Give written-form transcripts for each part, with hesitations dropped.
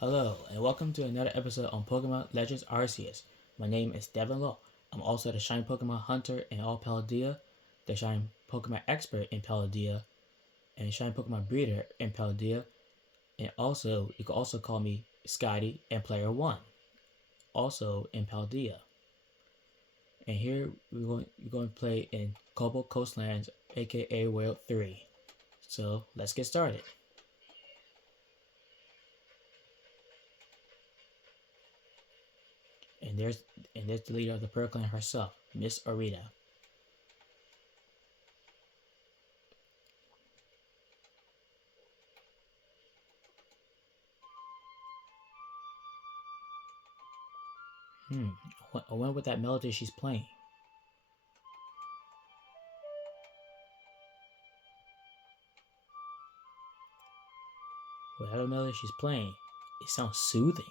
Hello, and welcome to another episode on Pokemon Legends Arceus. My name is Devin Law. I'm also the Shine Pokemon Hunter in all Paldea, the Shine Pokemon Expert in Paldea, and Shine Pokemon Breeder in Paldea, and also, you can also call me Scotty and Player 1, also in Paldea. And here we're going to play in Cobalt Coastlands, aka World 3. So, let's get started. And there's the leader of the Pearl Clan herself, Miss Arita. Hmm, I wonder what that melody she's playing. Whatever melody she's playing, it sounds soothing.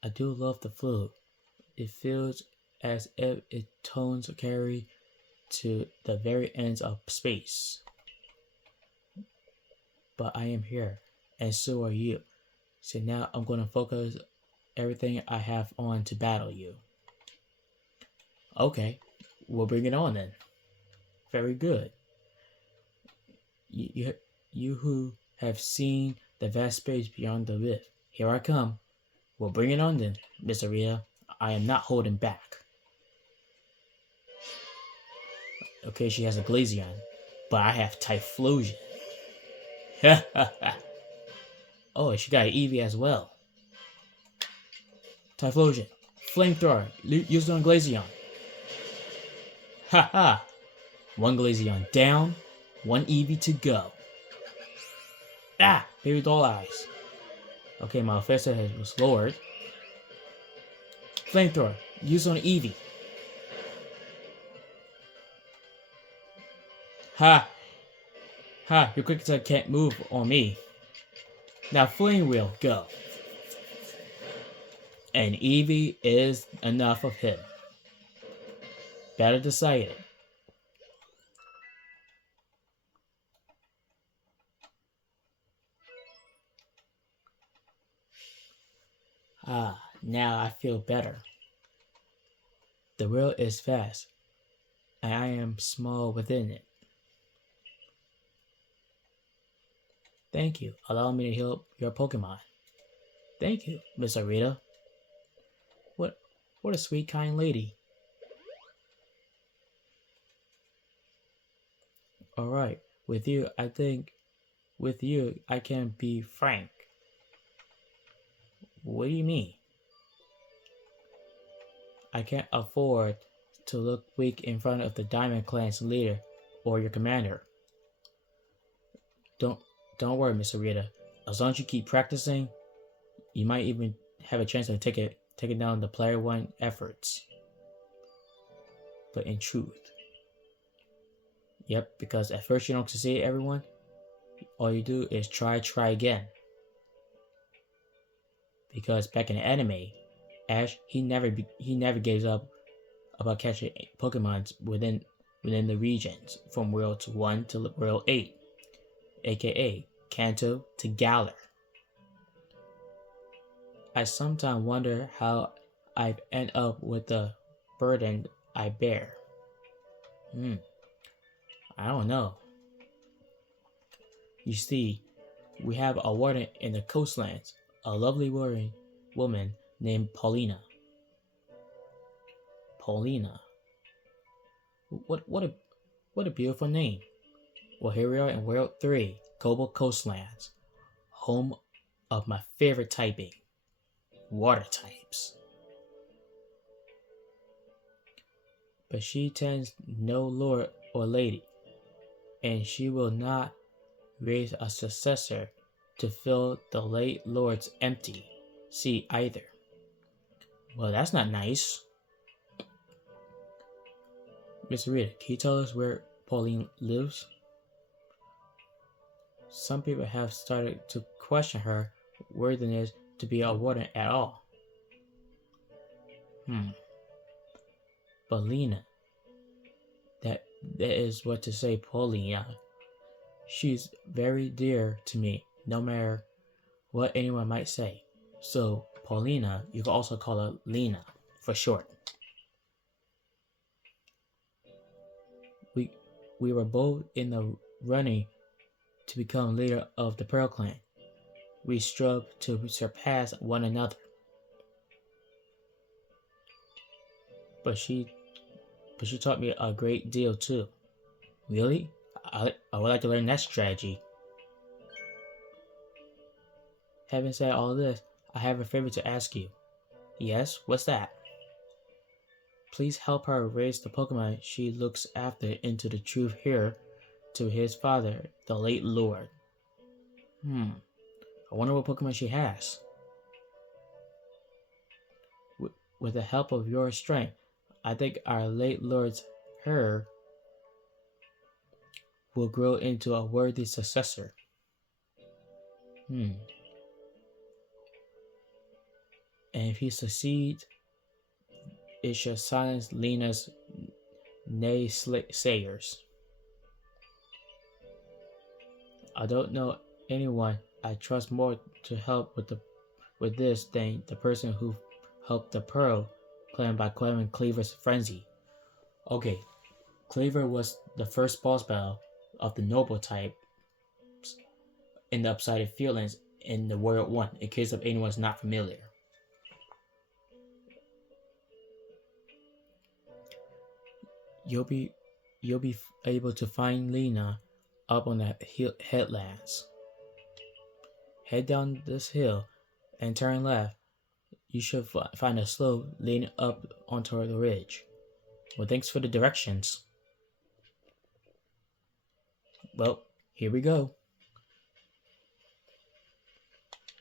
I do love the flute. It feels as if its tones carry to the very ends of space. But I am here, and so are you. So now I'm going to focus everything I have on to battle you. Okay, we'll bring it on then. Very good. You who have seen the vast space beyond the rift, here I come. We'll bring it on then, Miss Aria. I am not holding back. Okay, she has a Glaceon, but I have Typhlosion. Oh, she got an Eevee as well. Typhlosion, Flamethrower, used on Glaceon. Ha! One Glaceon down, one Eevee to go. Ah! Baby doll eyes. Okay, my offensive was lowered. Flamethrower, used on Eevee. Ha! Ha! Your quick attack can't move on me. Now Flame Wheel, go. And Eevee is enough of him. Better decided. Ah, now I feel better. The world is vast, and I am small within it. Thank you. Allow me to heal your Pokemon. Thank you, Miss Arita. What what a sweet kind lady. Alright, with you I can be frank. What do you mean? I can't afford to look weak in front of the Diamond Clan's leader or your commander. Don't don't worry, Miss Arita. As long as you keep practicing, you might even have a chance to take it down the player one efforts. But in truth, yep, because at first you don't succeed, everyone. All you do is try again. Because back in the anime, Ash he never gives up about catching Pokemons within the regions from World 1 to World 8, aka Kanto to Galar. I sometimes wonder how I've end up with the burden I bear. Hmm, I don't know. You see, we have a warden in the coastlands, a lovely woman named Paulina. Paulina. What a beautiful name. Well, here we are in World 3, Cobalt Coastlands, home of my favorite typing, water types. But she tends no lord or lady, and she will not raise a successor to fill the late lord's empty seat either. Well, that's not nice. Mr. Rita, can you tell us where Pauline lives? Some people have started to question her worthiness to be a warden at all. Paulina. That is what to say, Paulina. She's very dear to me, no matter what anyone might say. So, Paulina, you can also call her Lena for short. We we were both in the running to become leader of the Pearl Clan. We strove to surpass one another. But she taught me a great deal too. Really? I would like to learn that strategy. Having said all this, I have a favor to ask you. Yes, what's that? Please help her raise the Pokemon she looks after into the true heir to his father, the late Lord. I wonder what Pokemon she has. With the help of your strength, I think our late Lord's heir will grow into a worthy successor. And if he succeeds, it should silence Lena's naysayers. I don't know anyone I trust more to help with this than the person who helped the Pearl Clan by quelling Cleaver's frenzy. Okay, Cleaver was the first boss battle of the Noble type in the Upsided Fieldlands in the World 1, in case of anyone's not familiar. You'll be able to find Lena up on the headlands. Head down this hill and turn left. You should find a slope leading up onto the ridge. Well, thanks for the directions. Well, here we go.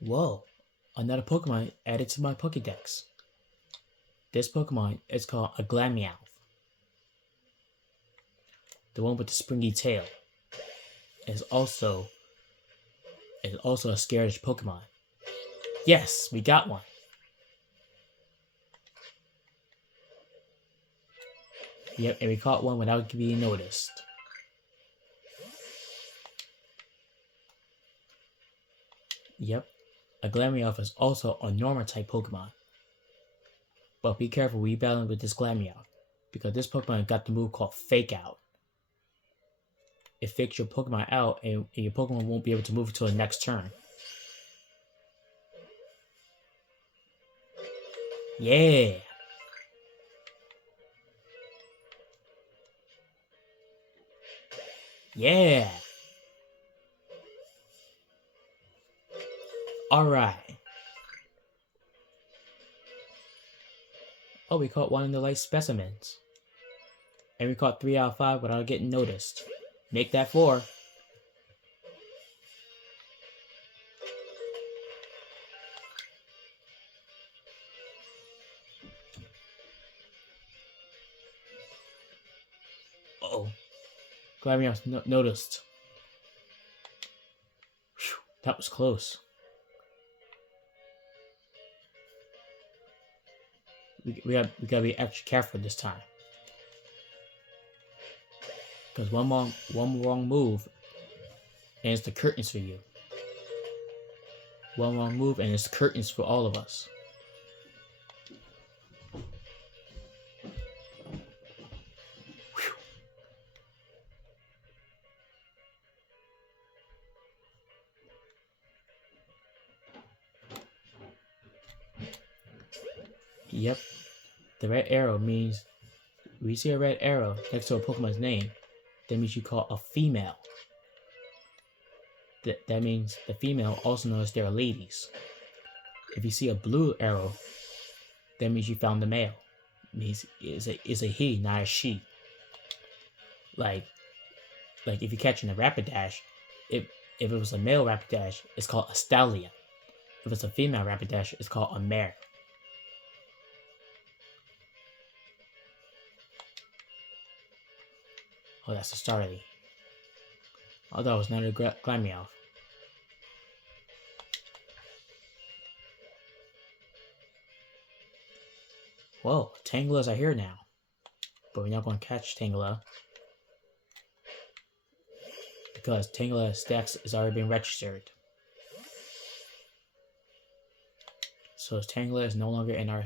Whoa, another Pokemon added to my Pokédex. This Pokemon is called a Glameow. The one with the springy tail. Is also a scarish Pokemon. Yes, we got one. Yep, and we caught one without being noticed. Yep, a Glameow is also a normal type Pokemon. But be careful when you battle with this Glameow, because this Pokemon got the move called Fake Out. It fakes your Pokemon out, and your Pokemon won't be able to move until the next turn. Yeah! Yeah! Alright. Oh, we caught one of the light specimens. And we caught 3 out of 5 without getting noticed. Make that 4. Uh-oh. Glad we noticed. Whew, that was close. We gotta be extra careful this time. Because one wrong move, and it's the curtains for you. One wrong move, and it's curtains for all of us. Whew. Yep. The red arrow means, when you see a red arrow next to a Pokemon's name, that means you call a female. That means the female also knows they're ladies. If you see a blue arrow, that means you found the male. It means it's a he, not a she. Like if you're catching a Rapidash, if it was a male Rapidash, it's called a stallion. If it's a female Rapidash, it's called a mare. Oh, that's a Starly. Oh, that was another Glameow. Whoa, Tangela's are here now. But we're not going to catch Tangela. because Tangela Dex is already been registered. So Tangela is no longer in our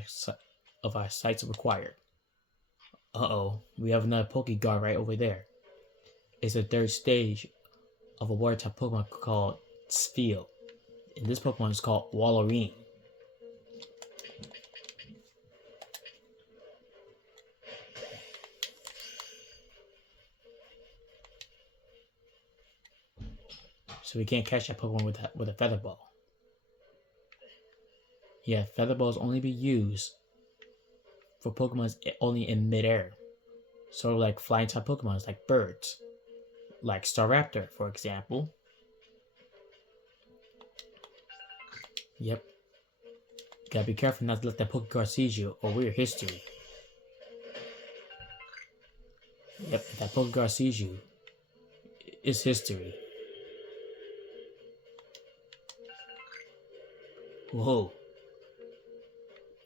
sites required. Uh-oh, we have another Pokeguard right over there. It's the third stage of a water type Pokemon called Spheal. And this Pokemon is called Walrein. So we can't catch that Pokemon with a Feather Ball. Yeah, Feather Balls only be used for Pokemon only in midair. Sort of like flying type Pokemon, like birds. Like Staraptor, for example. Yep. Gotta be careful not to let that Pokeguard seize you or we're history. Yep, if that Pokeguard sees you, it's history. Whoa.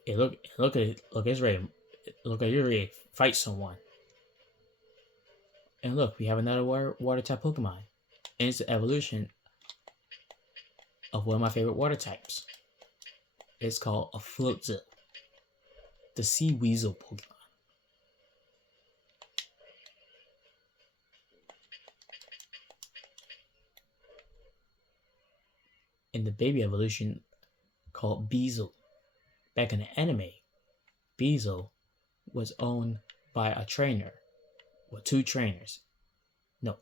Hey, look at it. Look, it's ready. Look at you're ready to fight someone. And look, we have another water type Pokemon. And it's the evolution of one of my favorite water types. It's called a Floatzel. The Sea Weasel Pokemon. In the baby evolution called Beazle. Back in the anime, Beazle was owned by a trainer. Well, three trainers. The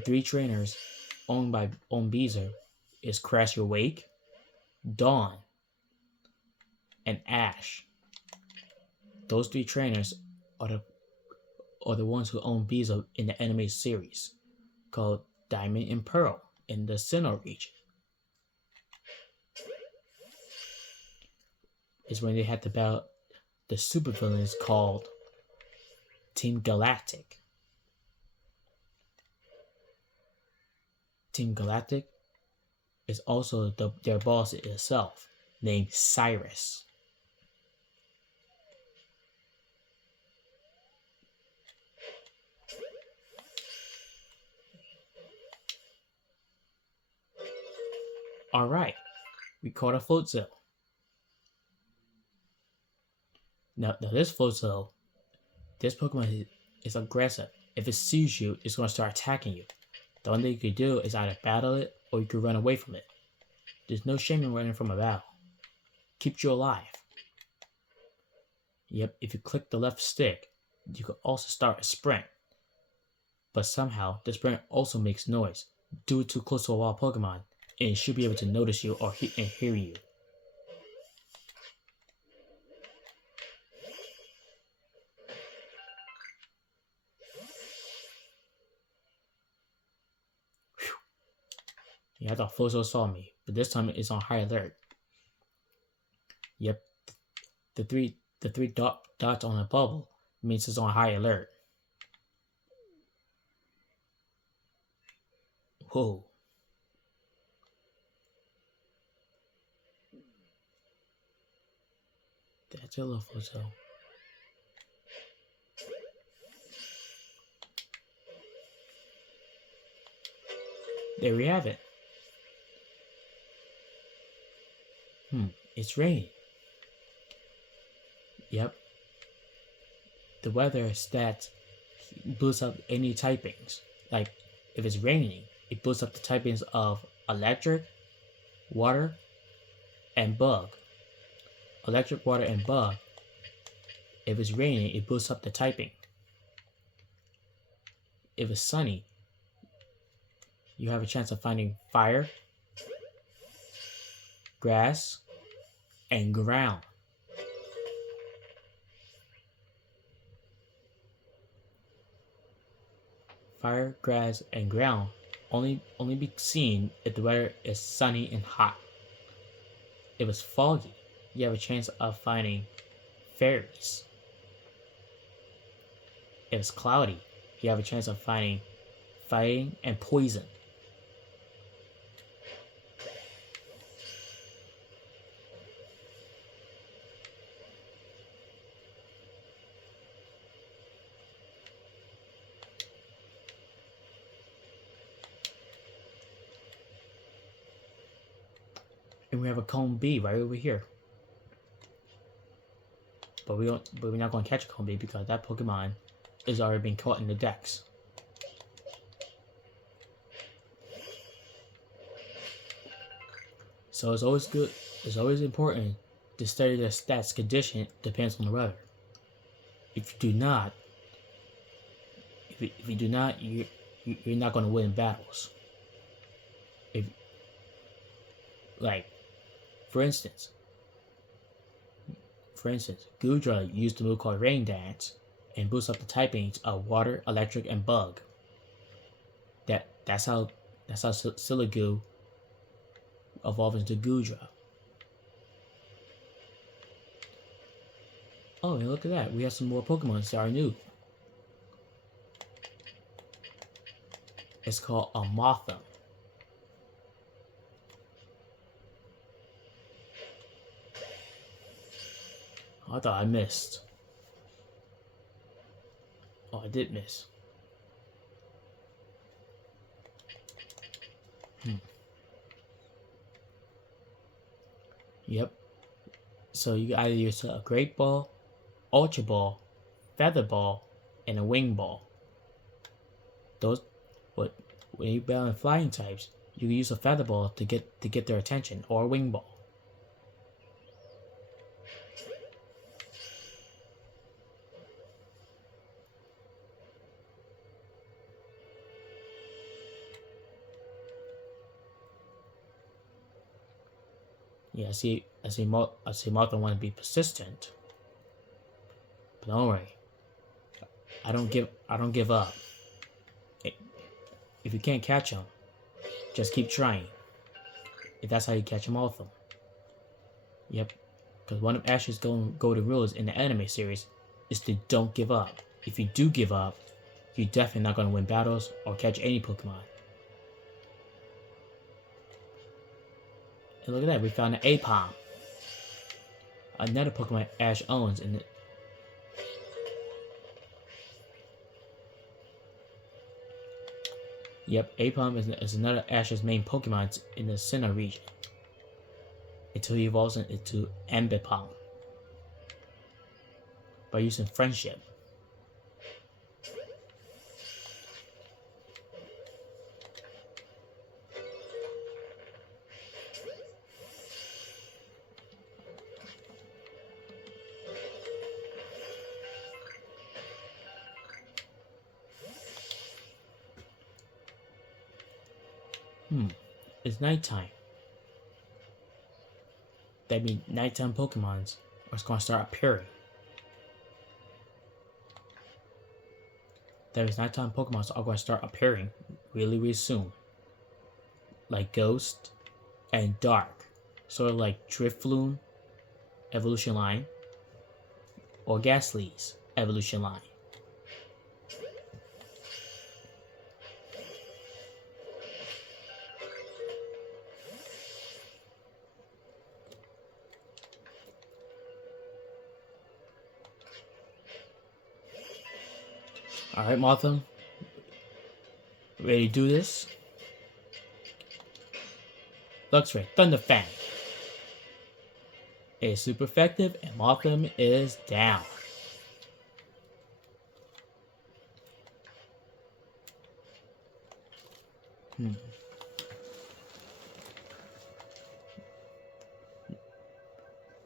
three trainers owned Beazle is Crasher Wake, Dawn, and Ash. Those three trainers are the ones who own Beazle in the anime series called Diamond and Pearl in the Sinnoh region. Is when they had to battle the supervillains called Team Galactic. Team Galactic is also their boss itself, named Cyrus. Alright, we caught a Floatzel. Now this Floatzel, this Pokemon is aggressive. If it sees you, it's going to start attacking you. The only thing you can do is either battle it or you can run away from it. There's no shame in running from a battle. Keeps you alive. Yep, if you click the left stick, you can also start a sprint. But somehow, the sprint also makes noise. Do it too close to a wild Pokemon, and it should be able to notice you or hear you. Yeah, I thought Floatzel saw me, but this time it's on high alert. Yep, the three dots on the bubble means it's on high alert. Whoa. That's a little Floatzel. There we have it. It's raining. Yep. The weather stats boosts up any typings. Like, if it's raining, it boosts up the typings of electric, water, and bug. Electric, water, and bug. If it's raining, it boosts up the typing. If it's sunny, you have a chance of finding fire, grass, and ground. Fire, grass, and ground only be seen if the weather is sunny and hot. If it's foggy, you have a chance of finding fairies. If it's cloudy, you have a chance of finding fighting and poison. And we have a Cone B right over here. But we're not going to catch a Cone B because that Pokemon is already being caught in the Dex. So it's always good. It's always important to study the stats condition depends on the weather. If you do not, if you do not, you're not going to win battles. If, like, for instance, Goodra used a move called Rain Dance and boosts up the typings of Water, Electric, and Bug. That's how Silagoo evolves into Goodra. Oh, and look at that. We have some more Pokemon that are new. It's called a Mothim. I thought I missed. Oh, I did miss. Yep. So you either use a Great Ball, Ultra Ball, Feather Ball, and a Wing Ball. When you battle flying types, you can use a Feather Ball to get their attention, or a Wing Ball. Yeah, I see Mothim want to be persistent, but don't worry. I don't give up. If you can't catch them, just keep trying. If that's how you catch them, Mothim. Yep, because one of Ash's golden rules in the anime series is to don't give up. If you do give up, you're definitely not going to win battles or catch any Pokemon. And look at that, we found an Aipom. Another Pokemon Ash owns in the... Yep, Aipom is another Ash's main Pokemon in the Sinnoh region. Until he evolves into Ambipom. By using Friendship. It's nighttime. That means nighttime Pokemons are going to start appearing. That means nighttime Pokemons are going to start appearing really soon. Like Ghost and Dark. Sort of like Drifloon evolution line. Or Ghastly's evolution line. Alright, Mothim. Ready to do this? Luxray, Thunder Fang. It's super effective and Mothim is down.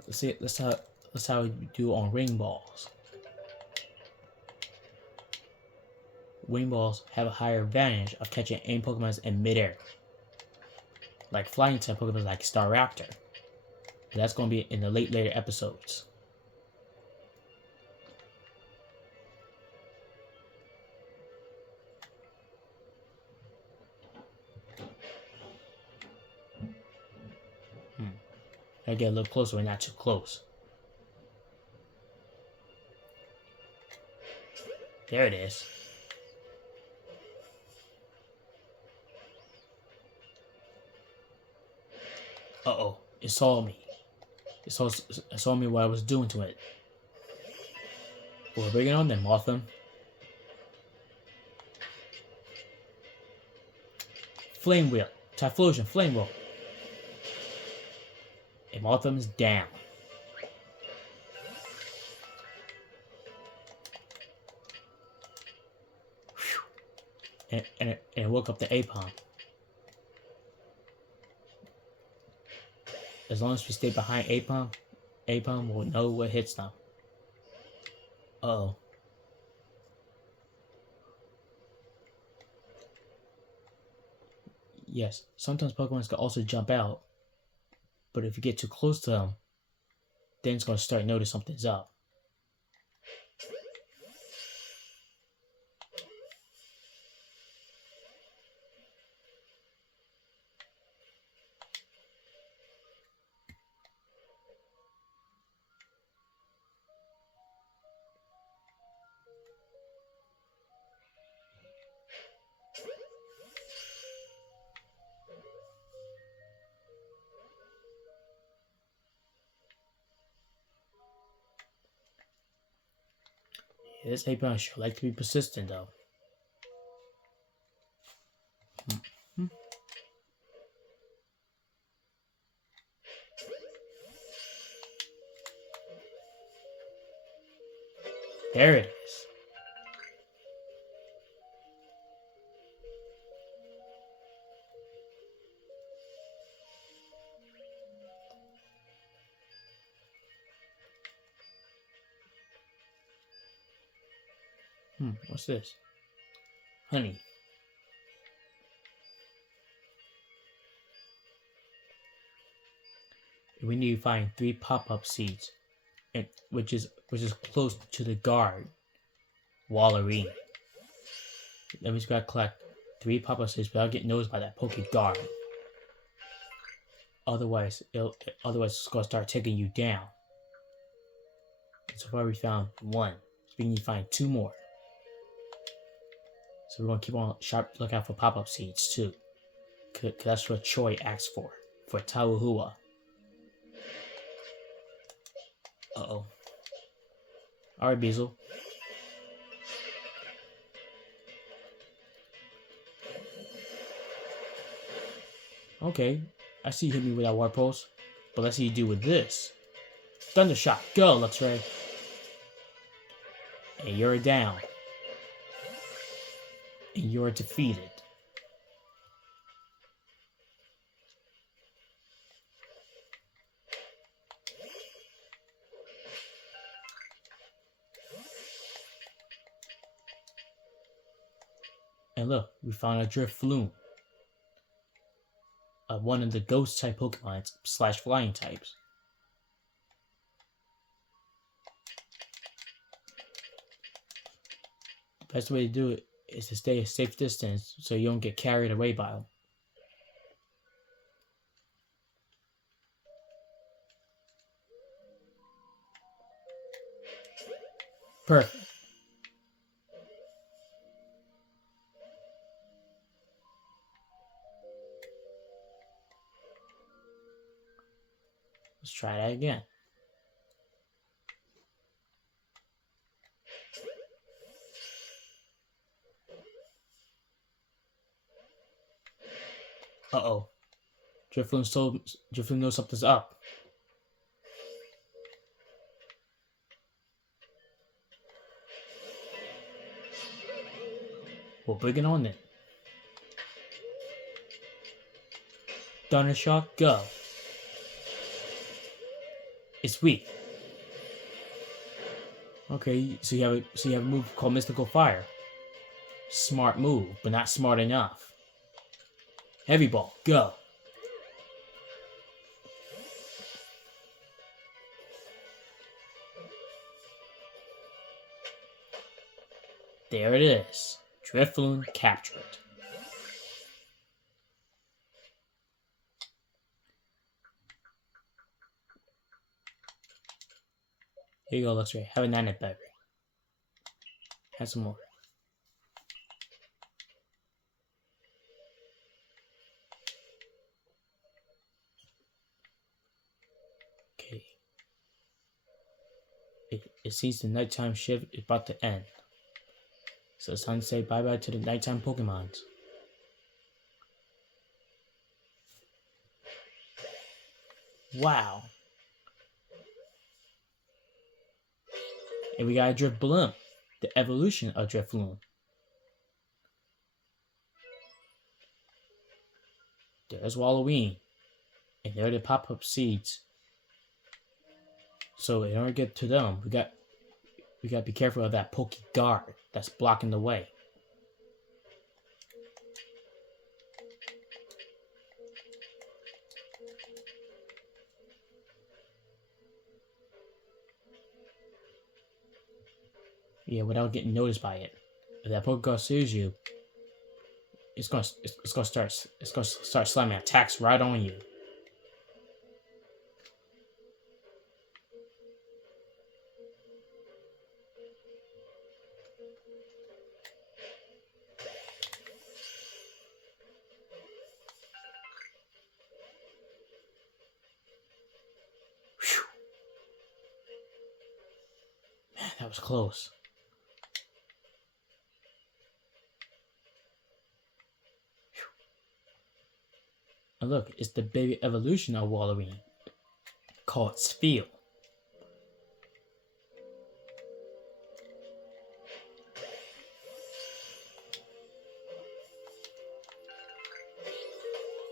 Let's see. Let's how we do on Ring Balls. Wing Balls have a higher advantage of catching any Pokemon in midair. Like flying type Pokemon like Staraptor. But that's going to be in the later episodes. I get a little closer, but not too close. There it is. Uh-oh, it saw me. It saw me what I was doing to it. Well, bring it on then, Mothim. Flame Wheel. Typhlosion, Flame Wheel. all of them is down. And it woke up the Aipom. As long as we stay behind Aipom will know what hits them. Uh-oh. Yes, sometimes Pokemon can also jump out, but if you get too close to them, then it's going to start notice something's up. Yeah, this Aipom sure like to be persistent, though. There it is. What's this? Honey. We need to find 3 pop-up seeds, which is close to the guard, Walrein. That means we gotta collect 3 pop-up seeds without getting noticed by that Poke Guard. Otherwise it's gonna start taking you down. And so far we found 1. So we need to find 2 more. So we're gonna keep on sharp lookout for pop-up seeds too. Cause that's what Choi asked for Tauhua. Uh-oh. Alright, Beazle. Okay, I see you hit me with that War Pulse, but let's see you do with this. Thunder Shock, go, Luxray. And you're down. And you're defeated. And look, we found a Drifloon. One of the ghost type Pokemon / flying types. The best way to do it is to stay a safe distance so you don't get carried away by them. Perfect. Let's try that again. Uh-oh. Drifloon knows something's up. Well, bring it on then. Thunder Shock, go. It's weak. Okay, so you have a move called Mystical Fire. Smart move, but not smart enough. Heavy Ball, go. There it is. Drifloon captured. Here you go, Luxray. Have a 9-Nit Battery. Have some more. Okay. It seems the nighttime shift is about to end. So it's time to say bye-bye to the nighttime Pokemons. Wow. And we got a Drifblim, the evolution of Drifloon. There's Walloween, and there are the pop-up seeds. So in order to get to them, we got to be careful of that Poke Guard that's blocking the way. Yeah, without getting noticed by it. If that Poke Guard sees you, it's gonna start slamming attacks right on you. Whew. Man, that was close. And look, it's the baby evolution of Walrein, called Spheal.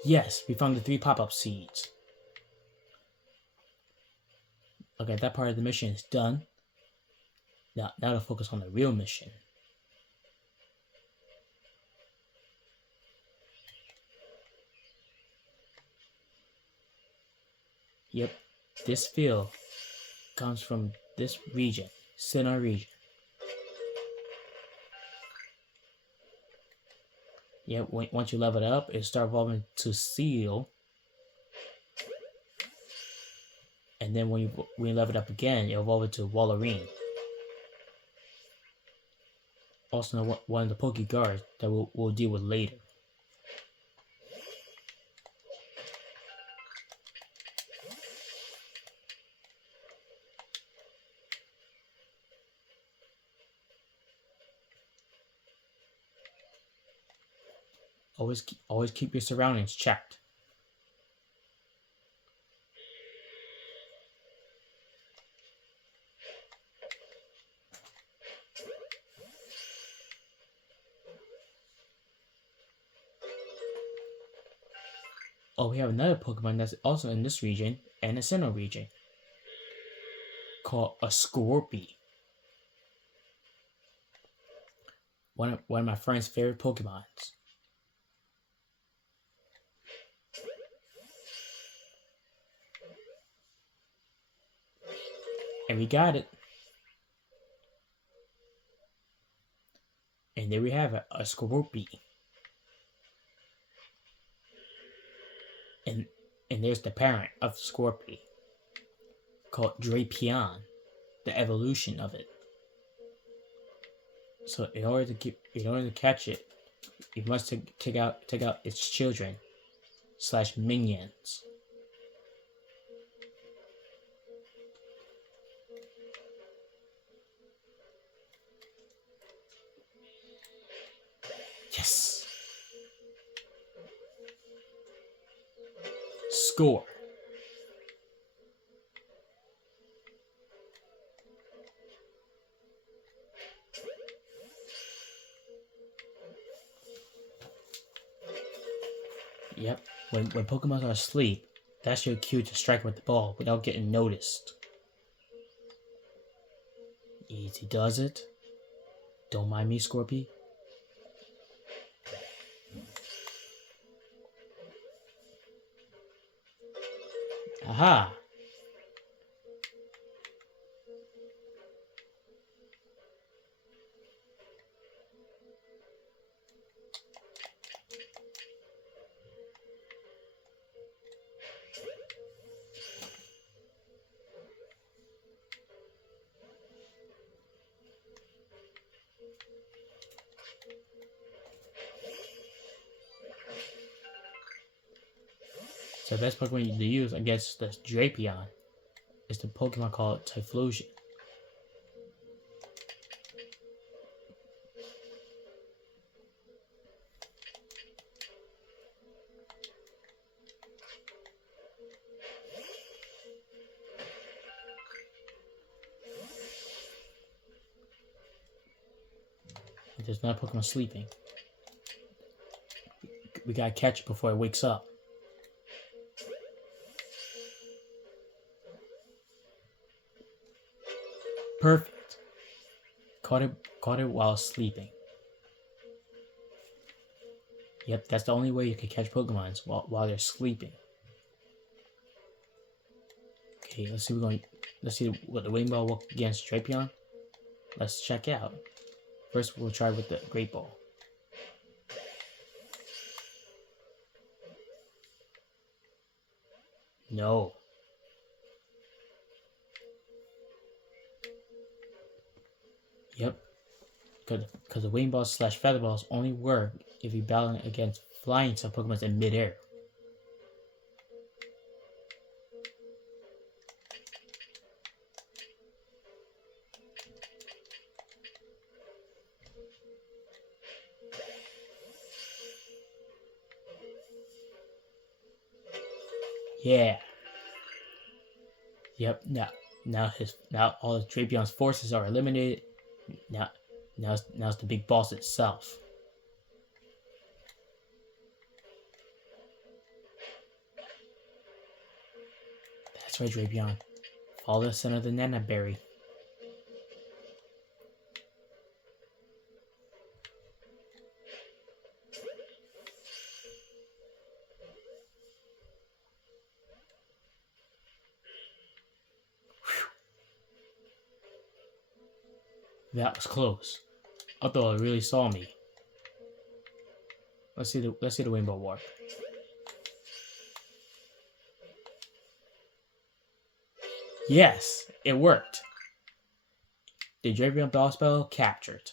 Yes, we found the 3 pop-up seeds. Okay, that part of the mission is done. Now to focus on the real mission. Yep, this field comes from this region, Sinnoh region. Yep, once you level it up, it starts evolving to Seel. And then when you level it up again, it evolves to Walrein. Also one of the Poke Guards that we'll deal with later. Always keep your surroundings checked. Oh, we have another Pokemon that's also in this region and the Sinnoh region, called a Scorpy. One of my friend's favorite Pokemons. And we got it. And there we have it, a Scorpy. And there's the parent of Scorpy, called Drapion, the evolution of it. So in order to catch it, you must take out its children / minions. Yes. Score. Yep. When Pokemon are asleep, that's your cue to strike with the ball without getting noticed. Easy does it. Don't mind me, Scorpy. Aha! So the best Pokemon to use against this Drapion is the Pokemon called Typhlosion. There's another Pokemon sleeping. We gotta catch it before it wakes up. Perfect. Caught it while sleeping. Yep, that's the only way you can catch Pokemons while they're sleeping. Okay, let's see what the Wing Ball will against Drapion. Let's check out. First, we'll try with the Great Ball. No. Yep. Because the Wing Balls / Feather Balls only work if you battle against flying type Pokemon in midair. Yeah. Yep. Now all of Drapion's forces are eliminated. Now it's the big boss itself. That's right, Drapion. Follow the center of the Nana Berry. That was close. I thought it really saw me. Let's see the Rainbow Warp. Yes, it worked. The Drapion boss battle captured.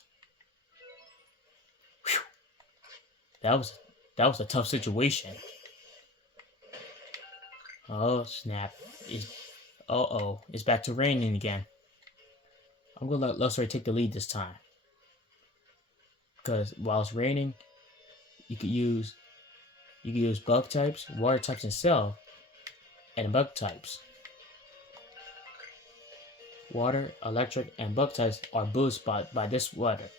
Whew. That was a tough situation. Oh snap! It's back to raining again. I'm gonna let Luxray take the lead this time. Because while it's raining, you could use bug types, water types, and Cell, and bug types. Water, electric, and bug types are boosted by this weather.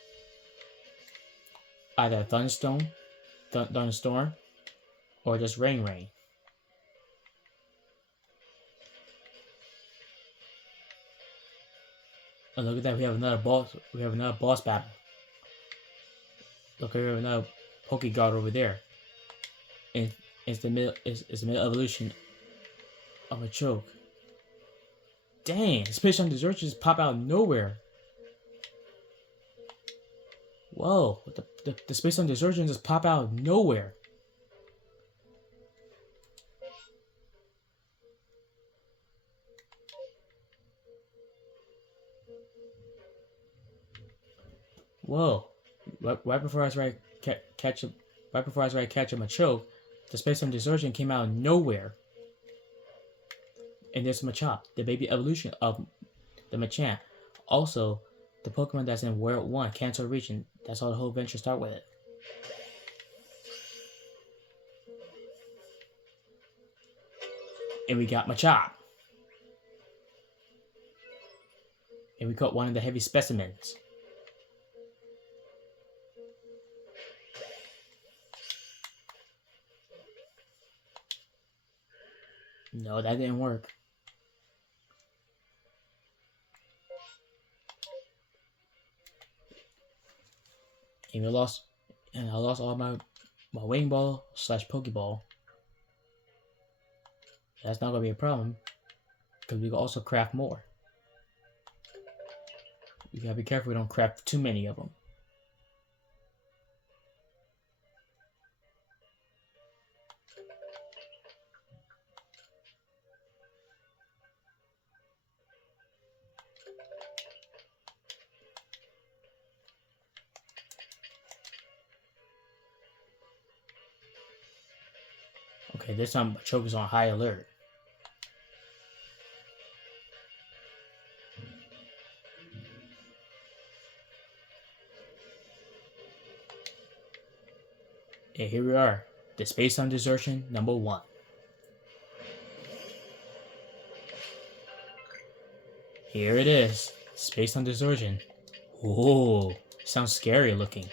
Either thunderstorm, or just rain. And look at that, we have another boss battle. Look, we have another Pokeguard over there. And it's the middle evolution of a choke. Dang, Space on Desert just pop out of nowhere. Whoa, the Space on Desert just pop out of nowhere. Whoa, right before I was ready to catch him, a choke, the Space on Desert came out of nowhere. And there's Machop, the baby evolution of the Machamp. Also, the Pokemon that's in World 1, Kanto region. That's how the whole adventure start with it. And we got Machop. And we caught one of the heavy specimens. No, that didn't work. And I lost all my Wing Ball / Pokeball. That's not gonna be a problem, because we can also craft more. We gotta be careful we don't craft too many of them. Okay, this time Choke is on high alert. And here we are, the Space on Desertion #1. Here it is, Space on Desertion. Whoa, Sounds scary looking.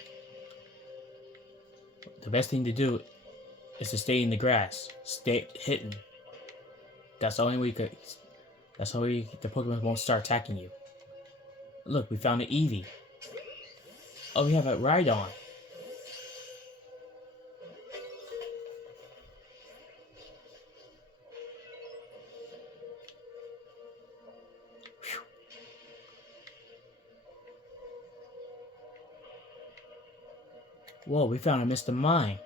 The best thing to do is to stay in the grass. Stay hidden. That's the only way you could. That's the only way the Pokemon won't start attacking you. Look, we found an Eevee. Oh, we have a Rhydon. Whoa, we found a Mr. Mime.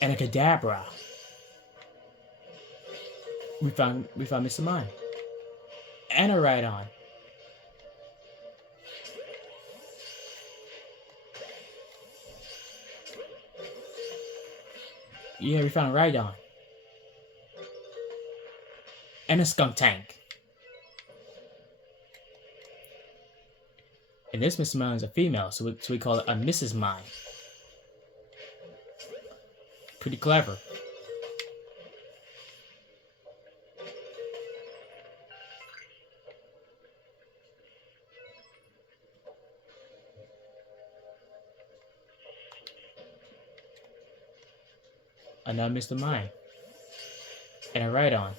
And a Kadabra. We found Mr. Mime. And a Rhydon. Yeah, we found a Rhydon. And a Skuntank. And this Mr. Mime is a female, so we call it a Mrs. Mime. Pretty clever. Another Mr. Mime. And a Rhydon.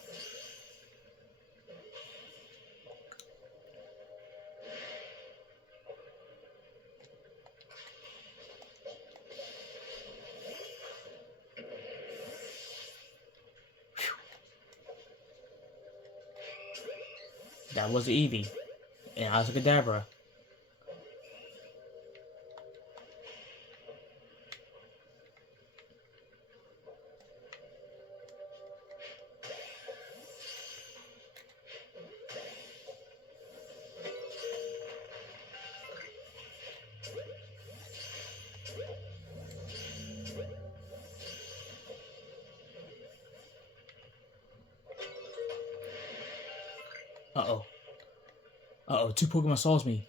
That was the Eevee. And I was a Kadabra. Uh-oh. Uh-oh, two Pokemon saws me.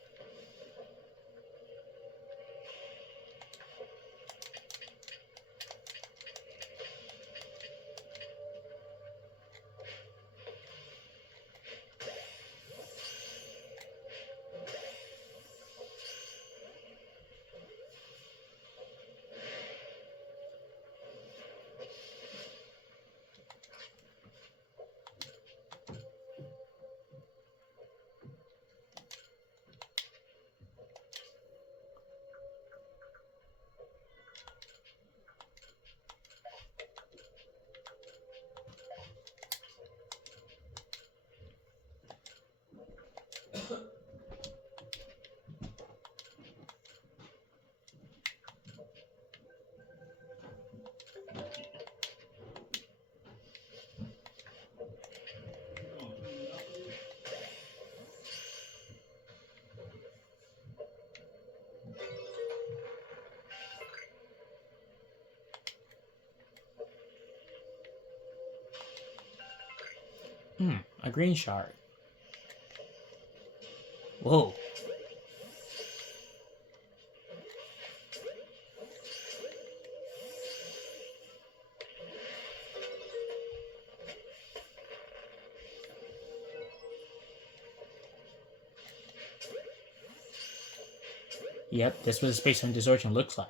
A green shard. Whoa. Yep, that's what the Space Hunter Distortion looks like.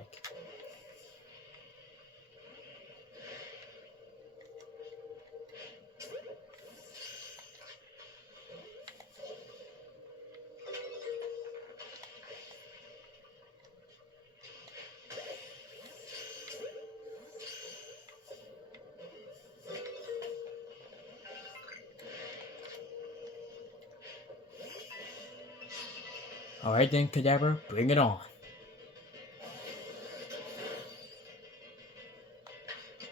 Alright then, Kadabra, bring it on.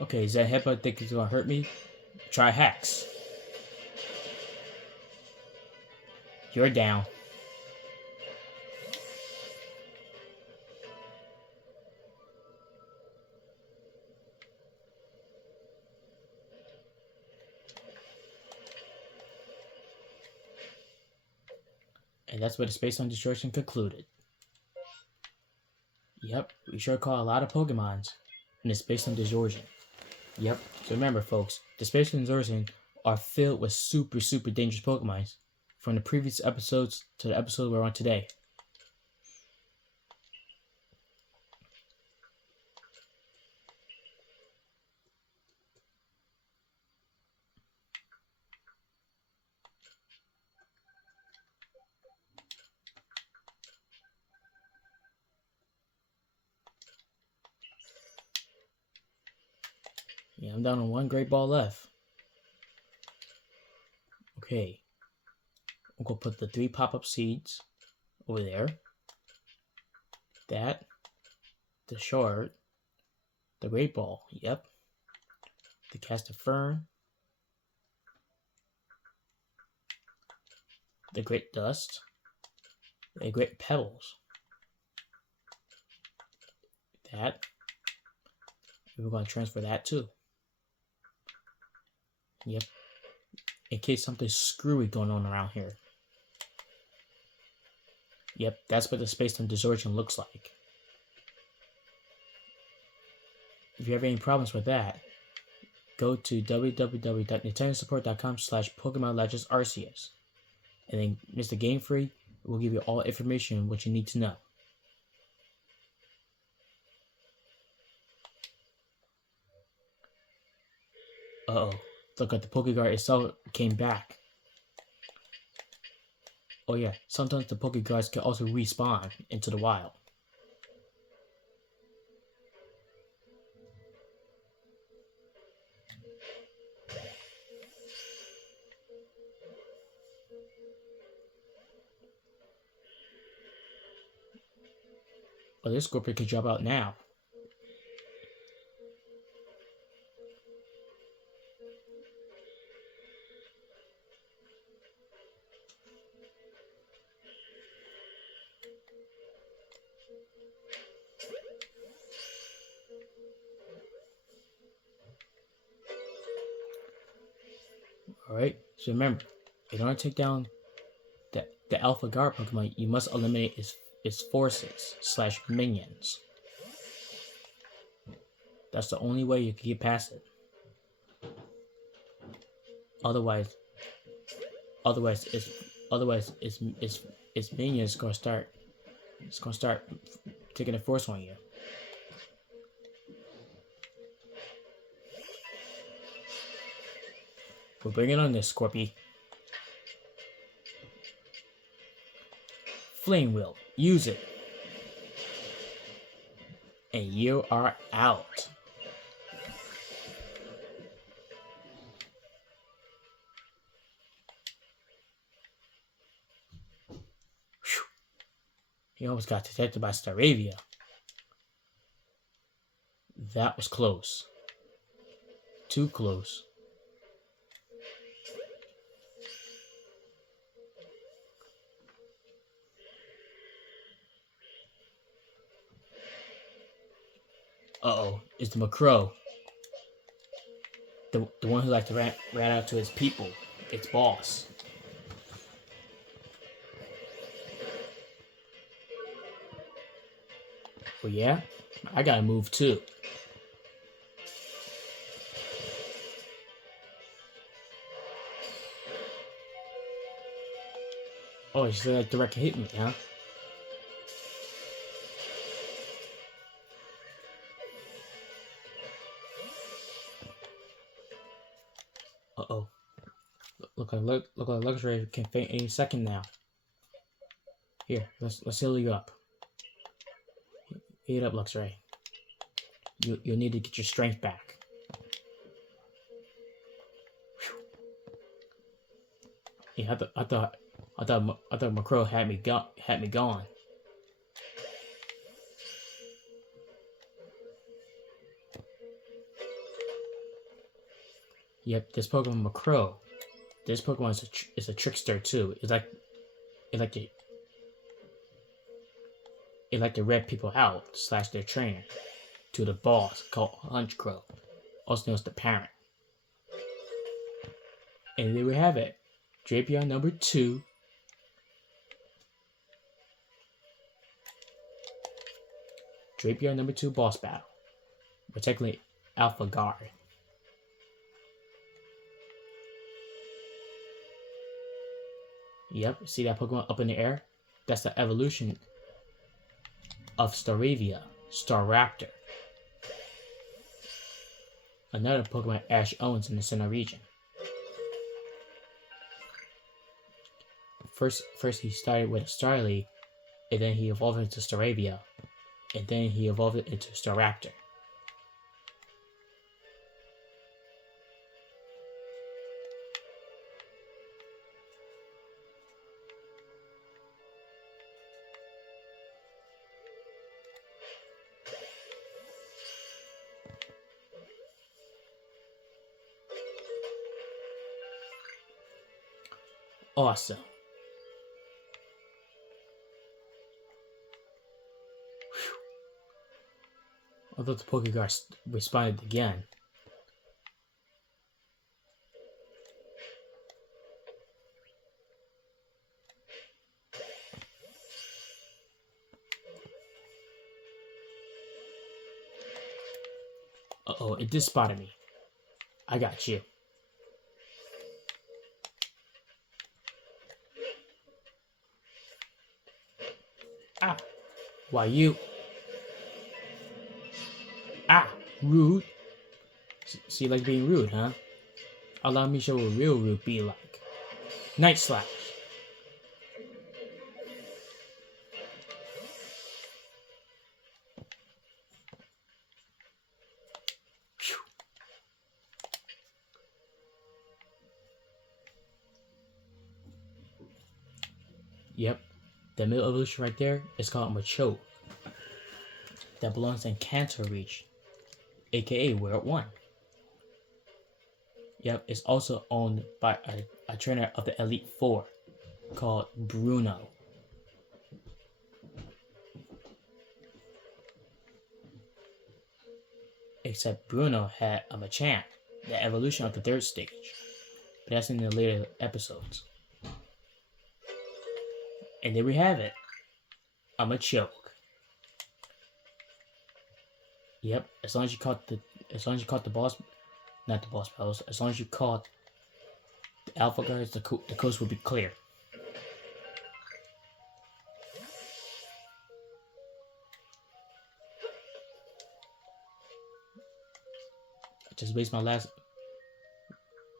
Okay, is that Hippo think it's gonna hurt me? Try Hex. You're down. And that's where the Space Hunter Distortion concluded. Yep, we sure caught a lot of Pokemons in the Space Hunter Distortion. Yep, so remember folks, the Space Hunter Distortion are filled with super dangerous Pokemons. from the previous episodes to the episode we're on today. Yeah, I'm down to one great ball left. Okay. I'm going to put the 3 pop-up seeds over there. That. The shard. The great ball. Yep. The cast of fern. The great dust. The great pebbles. That. We're going to transfer that too. Yep. In case something's screwy going on around here. Yep, that's what the space-time distortion looks like. If you have any problems with that, go to www.nintendosupport.com/Pokemon Legends Arceus. And then Mr. Game Freak will give you all information what you need to know. Uh-oh. Look at the Pokeguard itself came back. Oh yeah, sometimes the Pokeguards can also respawn into the wild. Oh, this Scorpion can drop out now. Alright, so remember, in order to take down the Alpha Guard Pokemon, you must eliminate its forces / minions. That's the only way you can get past it. Otherwise its minions gonna start taking a force on you. We're bringing on this Scorpy. Flame Wheel, use it. And you are out. Whew. He almost got detected by Staravia. That was close. Too close. Uh-oh, it's the Macrow. The one who likes to ran out to his people, its boss. Well, yeah, I gotta move too. Oh, you still like direct hit me, huh? Uh-oh. Look like Luxray can faint any second now. Here, let's heal you up. Heal up, Luxray. You'll need to get your strength back. Whew. Yeah, I thought Macrow had me gone. Yep, this Pokemon Macrow. This Pokemon is a trickster too. It like to rat people out / their trainer to the boss called Honchkrow, also known as the parent. And there we have it. Drapion number 2. Drapion number 2 boss battle. But technically Alpha Guard. Yep, see that Pokemon up in the air? That's the evolution of Staravia, Staraptor. Another Pokemon Ash owns in the Sinnoh region. First he started with a Starly, and then he evolved into Staravia, and then he evolved it into Staraptor. Awesome. Although the Pokeguard responded again. Uh-oh, it just spotted me. I got you. Ah! Why you? Ah! Rude! See, like being rude, huh? Allow me to show what real rude be like. Night Slash! Phew. Yep, the middle evolution right there is called Machoke. That belongs in Kanto Reach, aka World 1. Yep, it's also owned by a trainer of the Elite Four called Bruno. Except Bruno had a Machamp, the evolution of the third stage. But that's in the later episodes. And there we have it. A Machoke. Yep, as long as you caught the boss, not the boss battles, as long as you caught the Alpha guards, the coast will be clear. I just wasted my last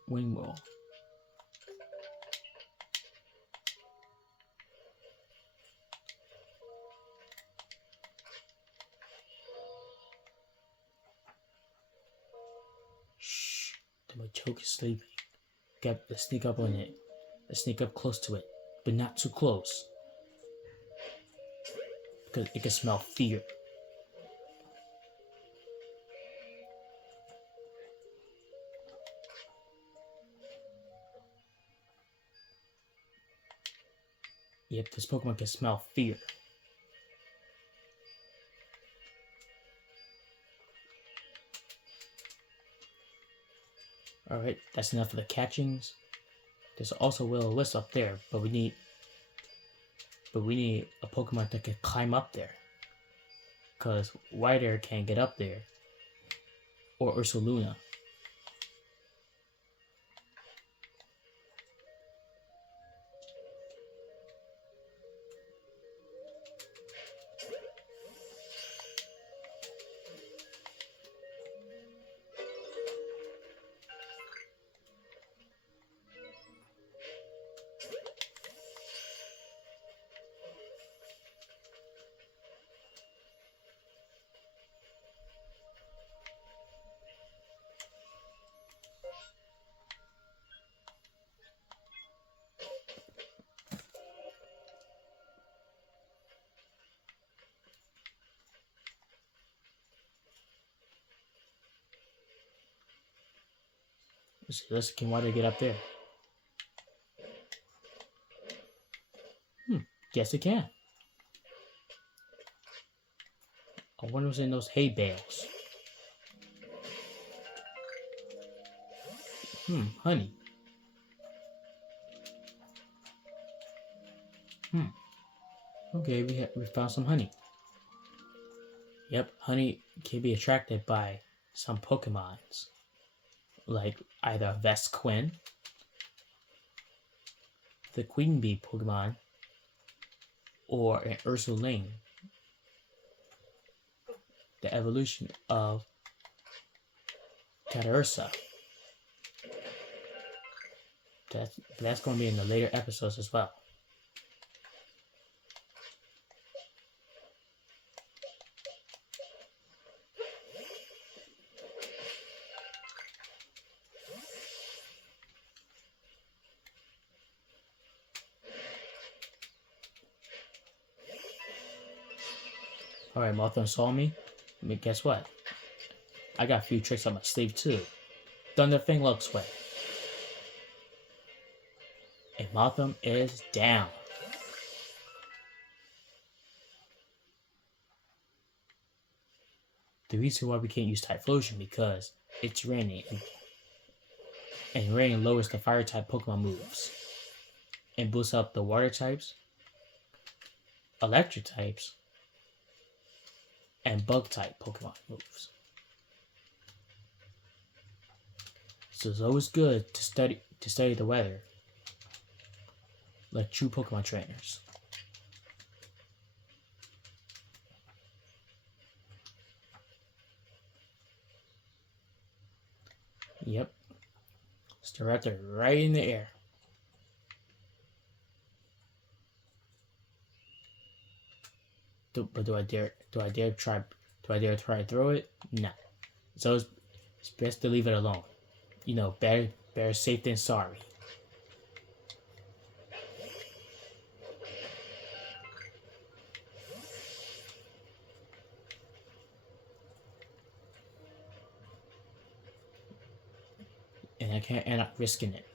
wing roll. Shh, the Machoke is sleeping. Let's sneak up on it. Let's sneak up close to it, but not too close. Because it can smell fear. Yep, this Pokemon can smell fear. Alright, that's enough of the catchings. There's also Will-O-Wisp up there, but we need a Pokemon that can climb up there. Because White-Air can't get up there. Or Ursaluna. Let's see, can White-Air get up there? Yes, it can. I wonder what's in those hay bales. Honey. Okay, we found some honey. Yep, honey can be attracted by some Pokemons. Like either Vespiquen the Queen Bee Pokemon, or an Ursaring, the evolution of Teddiursa. That's going to be in the later episodes as well. Alright, Mothra saw me. I mean, guess what? I got a few tricks on my sleeve too. Thunderfang looks way. And Mothra is down. The reason why we can't use Typhlosion because it's raining, and rain lowers the fire type Pokemon moves and boosts up the water types, electric types, and bug type Pokemon moves. So it's always good to study the weather like true Pokemon trainers. Yep. Staraptor right in the air. But do I dare try to throw it? No. So it's best to leave it alone. You know, better safe than sorry. And I can't end up risking it.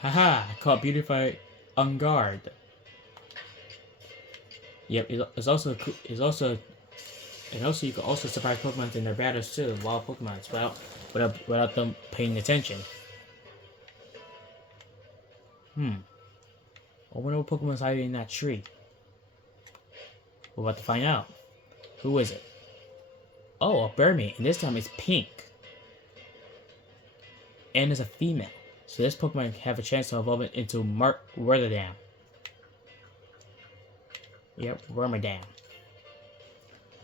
Haha! I caught Beautify on guard. Yep, it's also you can also surprise Pokemon in their battles too, wild Pokemon, without them paying attention. I wonder what Pokemon's hiding in that tree. We're about to find out. Who is it? Oh, a Burmy, and this time it's pink. And it's a female. So this Pokemon have a chance to evolve it into Wormadam. Yep, Wormadam.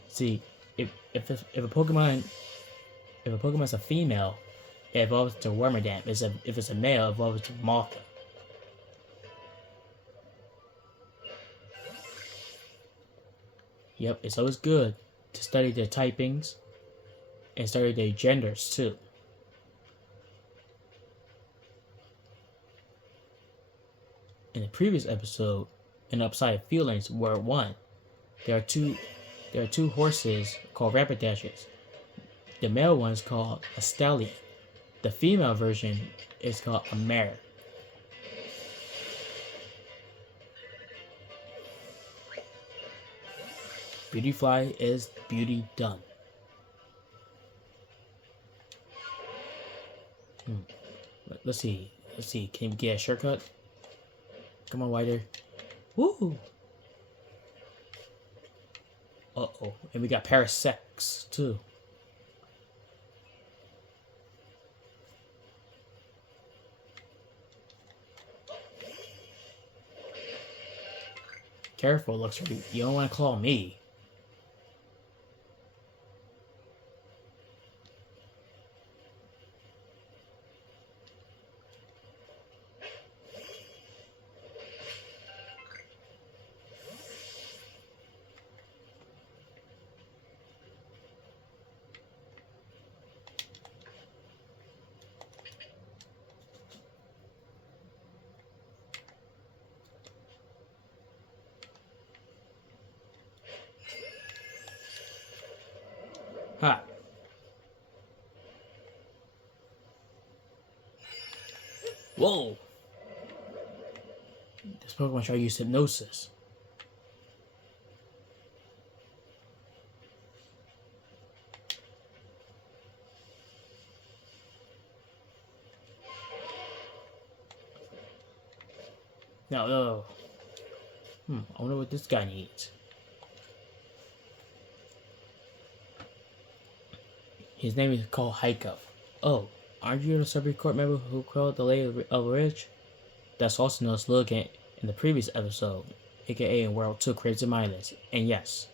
See, if a Pokemon is a female, it evolves to Wormadam. If it's a male, it evolves to Mothra. Yep, it's always good to study their typings and study their genders too. In the previous episode, in Upside Feelings Word 1, there are two horses called Rapidashers. The male one is called a stallion. The female version is called a mare. Beautyfly is beauty done. Let's see. Can we get a shortcut? Come on, Wider. Woo! Uh-oh. And we got Parasects, too. Careful, Luxury. You don't want to claw me. Ha! Whoa! This Pokemon try to use Hypnosis. No. I wonder what this guy needs. His name is called Haikov. Oh, aren't you the Supreme Court member who killed the Lady of Ridge? That's also known as Logan in the previous episode, aka in World 2 Crazy Mindless. And yes.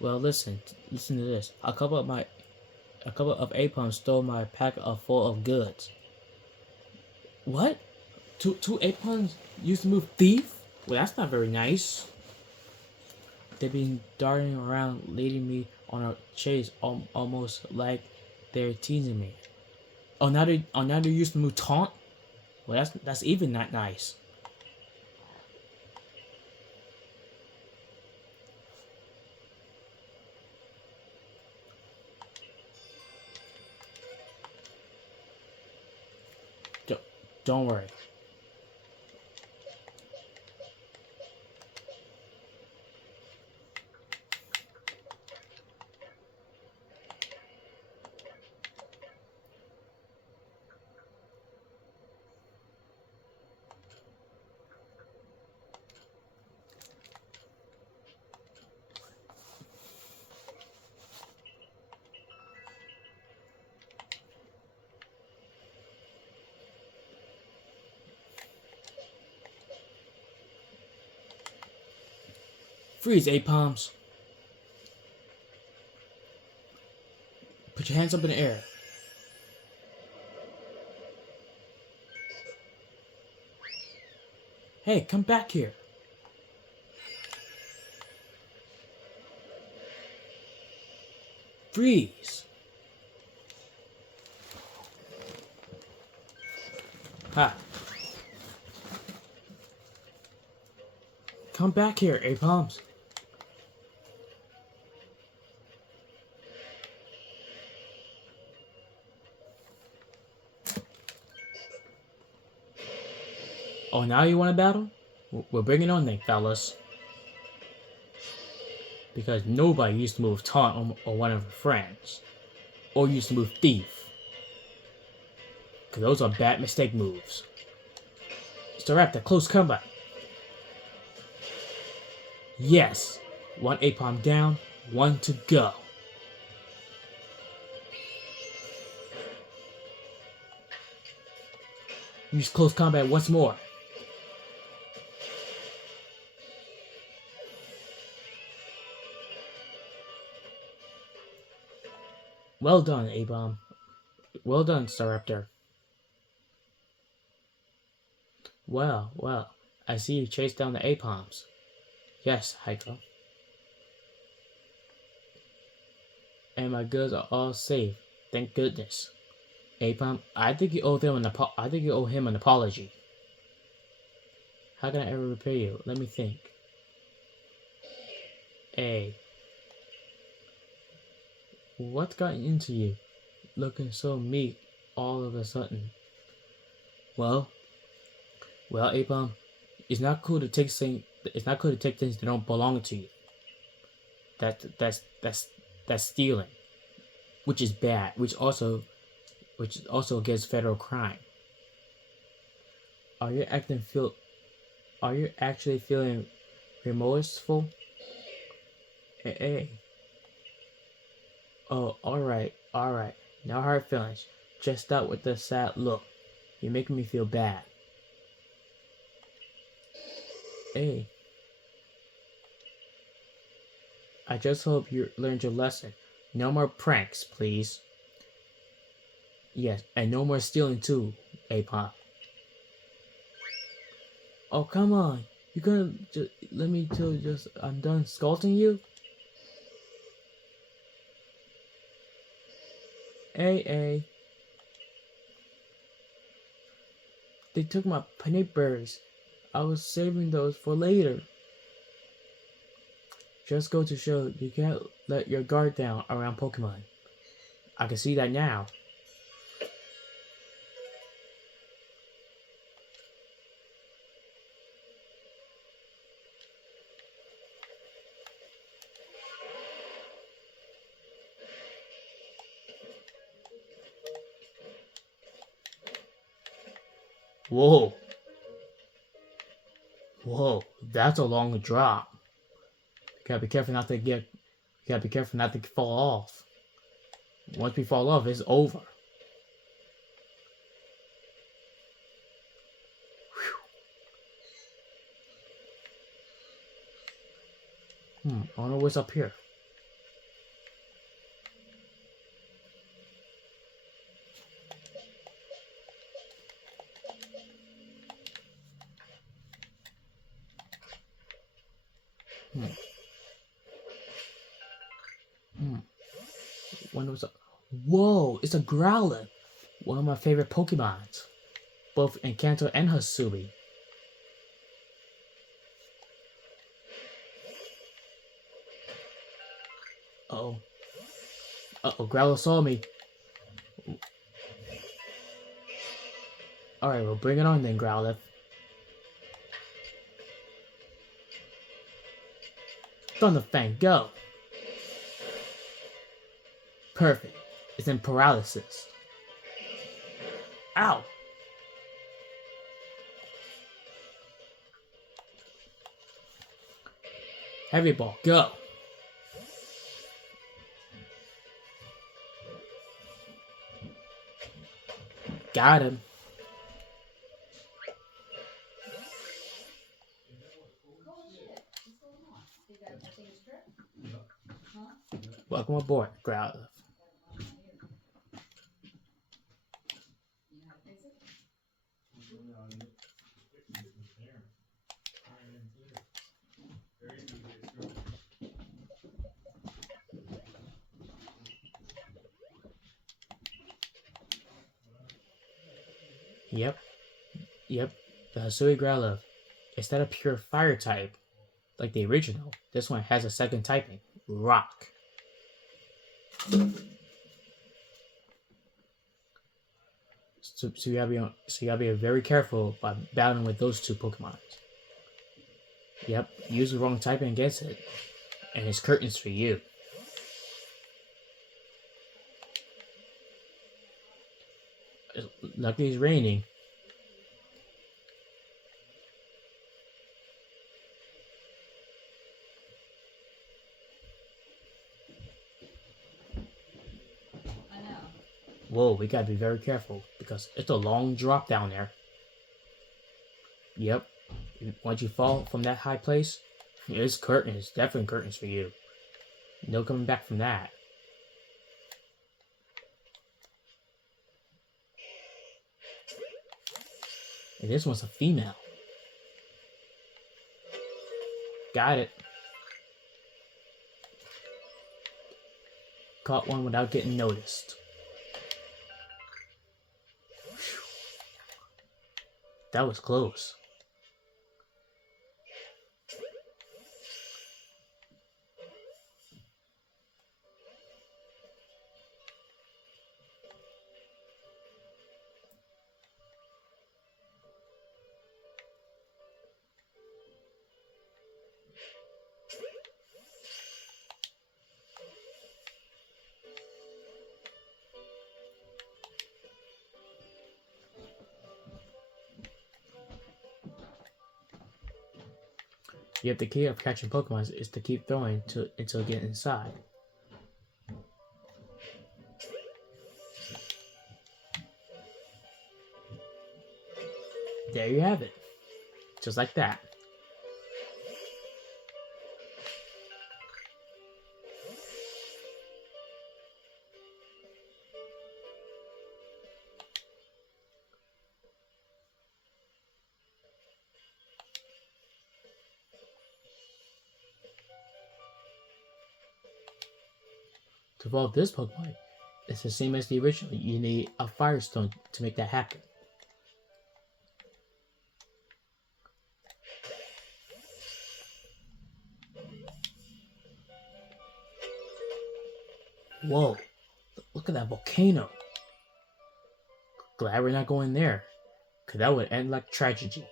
Well, listen to this. A couple of Apums stole my pack of full of goods. What? Two Apums used to move thief? Well, that's not very nice. They've been darting around, leading me on a chase, almost like they're teasing me. Oh, now they used to move taunt. Well, that's even not nice. Don't worry. Freeze, Apums. Put your hands up in the air. Hey, come back here. Freeze. Ha. Come back here, Apums. Oh, now you want to battle? We're bringing on then, fellas. Because nobody used to move taunt or one of her friends. Or used to move thief. Because those are bad mistake moves. Staraptor, close combat. Yes. One Apom down, one to go. Use close combat once more. Well done, A-Bomb. Well done, Staraptor. Well, I see you chased down the A-Poms. Yes, Heiko. And my goods are all safe. Thank goodness. A-Bomb, I think you owe him an apology. How can I ever repay you? Let me think. A. What's gotten into you? Looking so meek all of a sudden. Well, Apom, it's not cool to take things that don't belong to you. That's stealing, which is bad, which is also against federal crime. Are you actually feeling remorseful? Hey. Oh, alright. No hard feelings. Just stop with the sad look. You're making me feel bad. Hey. I just hope you learned your lesson. No more pranks, please. Yes, and no more stealing too, Apom. Oh, come on. You gonna just let me till I'm done scolding you? Hey. They took my penny berries. I was saving those for later. Just go to show you can't let your guard down around Pokemon. I can see that now. Whoa, that's a long drop. You gotta be careful not to fall off. Once we fall off, it's over. I don't know what's up here. When was up? Whoa, it's a Growlithe. One of my favorite Pokemons. Both in Kanto and Hasumi. Uh-oh. Uh-oh, Growlithe saw me. Alright, well, bring it on then, Growlithe. Thunderfang, go! Perfect. It's in paralysis. Ow! Heavy Ball, go! Got him. Welcome aboard, Growlithe. Yep. The Hisui Growlithe. Instead of pure fire type, like the original, this one has a second typing, Rock. So you gotta be very careful by battling with those two Pokemon. Yep, use the wrong typing against it, and it's curtains for you. Lucky it's raining. Whoa, we gotta be very careful because it's a long drop down there. Yep. Once you fall from that high place, it's curtains. Definitely curtains for you. No coming back from that. And this one's a female. Got it. Caught one without getting noticed. That was close. Yet the key of catching Pokemon is to keep throwing until you get inside. There you have it. Just like that. To evolve this Pokemon, it's the same as the original. You need a Firestone to make that happen. Whoa, look at that volcano. Glad we're not going there, because that would end like tragedy.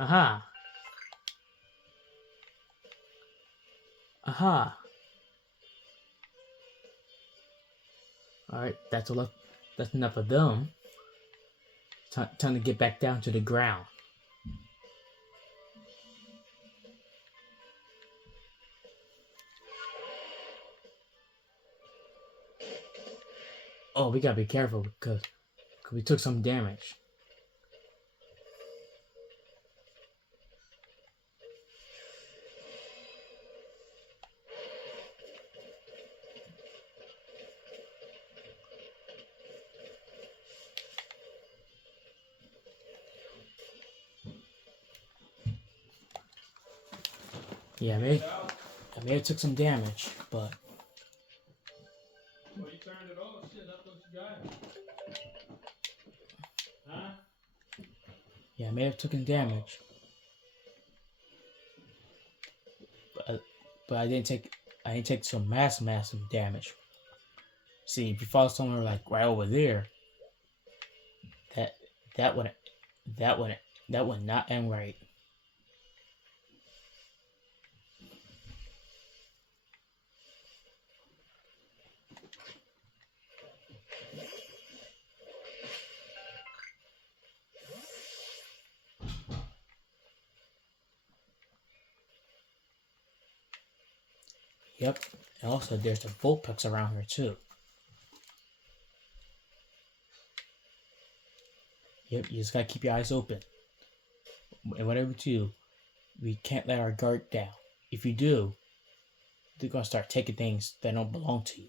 Aha! Aha! Alright, that's enough of them. Time to get back down to the ground. Oh, we gotta be careful because we took some damage. Yeah, I may have took some damage, but. Well, you turned it off. Shit, that's what you got. Huh? Yeah, I may have taken damage, but I didn't take some massive damage. See, if you follow somewhere like right over there, that that would that would that would not end right. Yep. And also, there's the Vulpix around here too. Yep. You just gotta keep your eyes open. And whatever you do, we can't let our guard down. If you do, they're gonna start taking things that don't belong to you.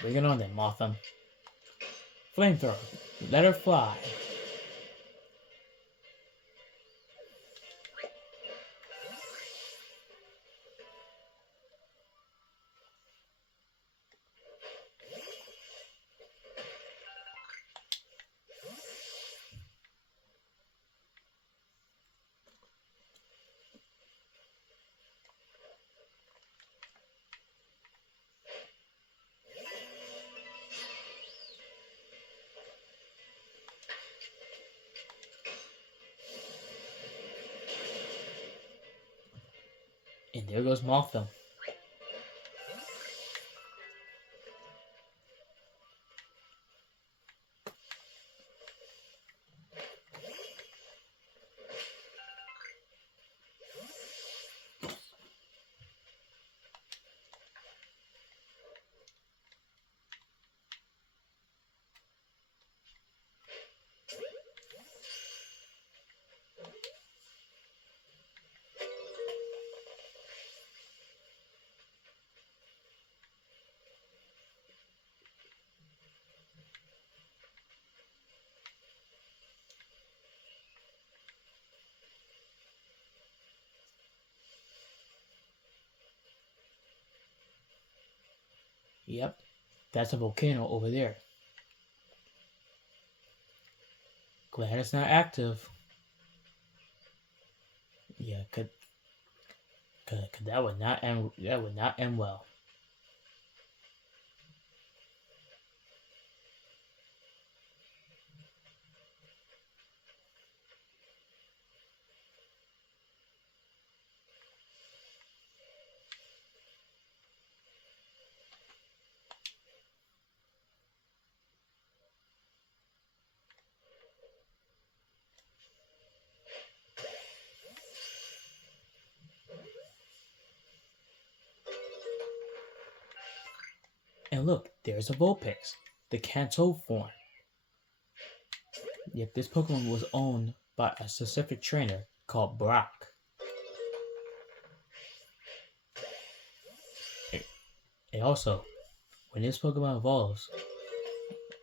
Bring it on then, Motham. Flamethrower. Let her fly. And there goes Motham. Yep. That's a volcano over there. Glad it's not active. Yeah, cause that would not end. That would not end well. And look, there's a Vulpix, the Kanto form. Yep, this Pokemon was owned by a specific trainer called Brock. And also, when this Pokemon evolves,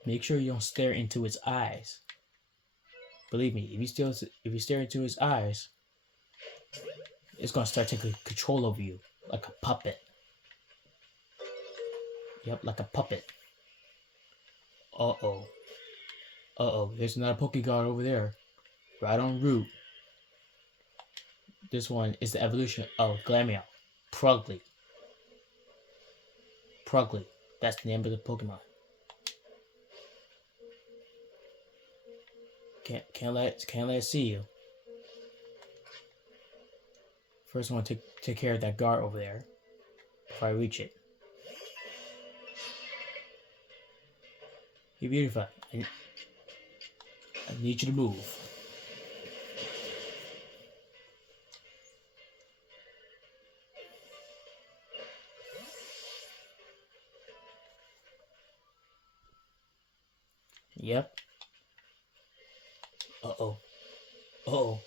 make sure you don't stare into its eyes. Believe me, if you stare into its eyes, it's gonna start taking control over you like a puppet. Yep, like a puppet. Uh-oh. Uh-oh, there's another Pokeguard over there. Right on route. This one is the evolution of Glameow. Prugly. Pugly. That's the name of the Pokemon. Can't let it see you. First, I want to take care of that guard over there before I reach it. You're beautiful. I need you to move. Yep. Uh-oh. Uh-oh.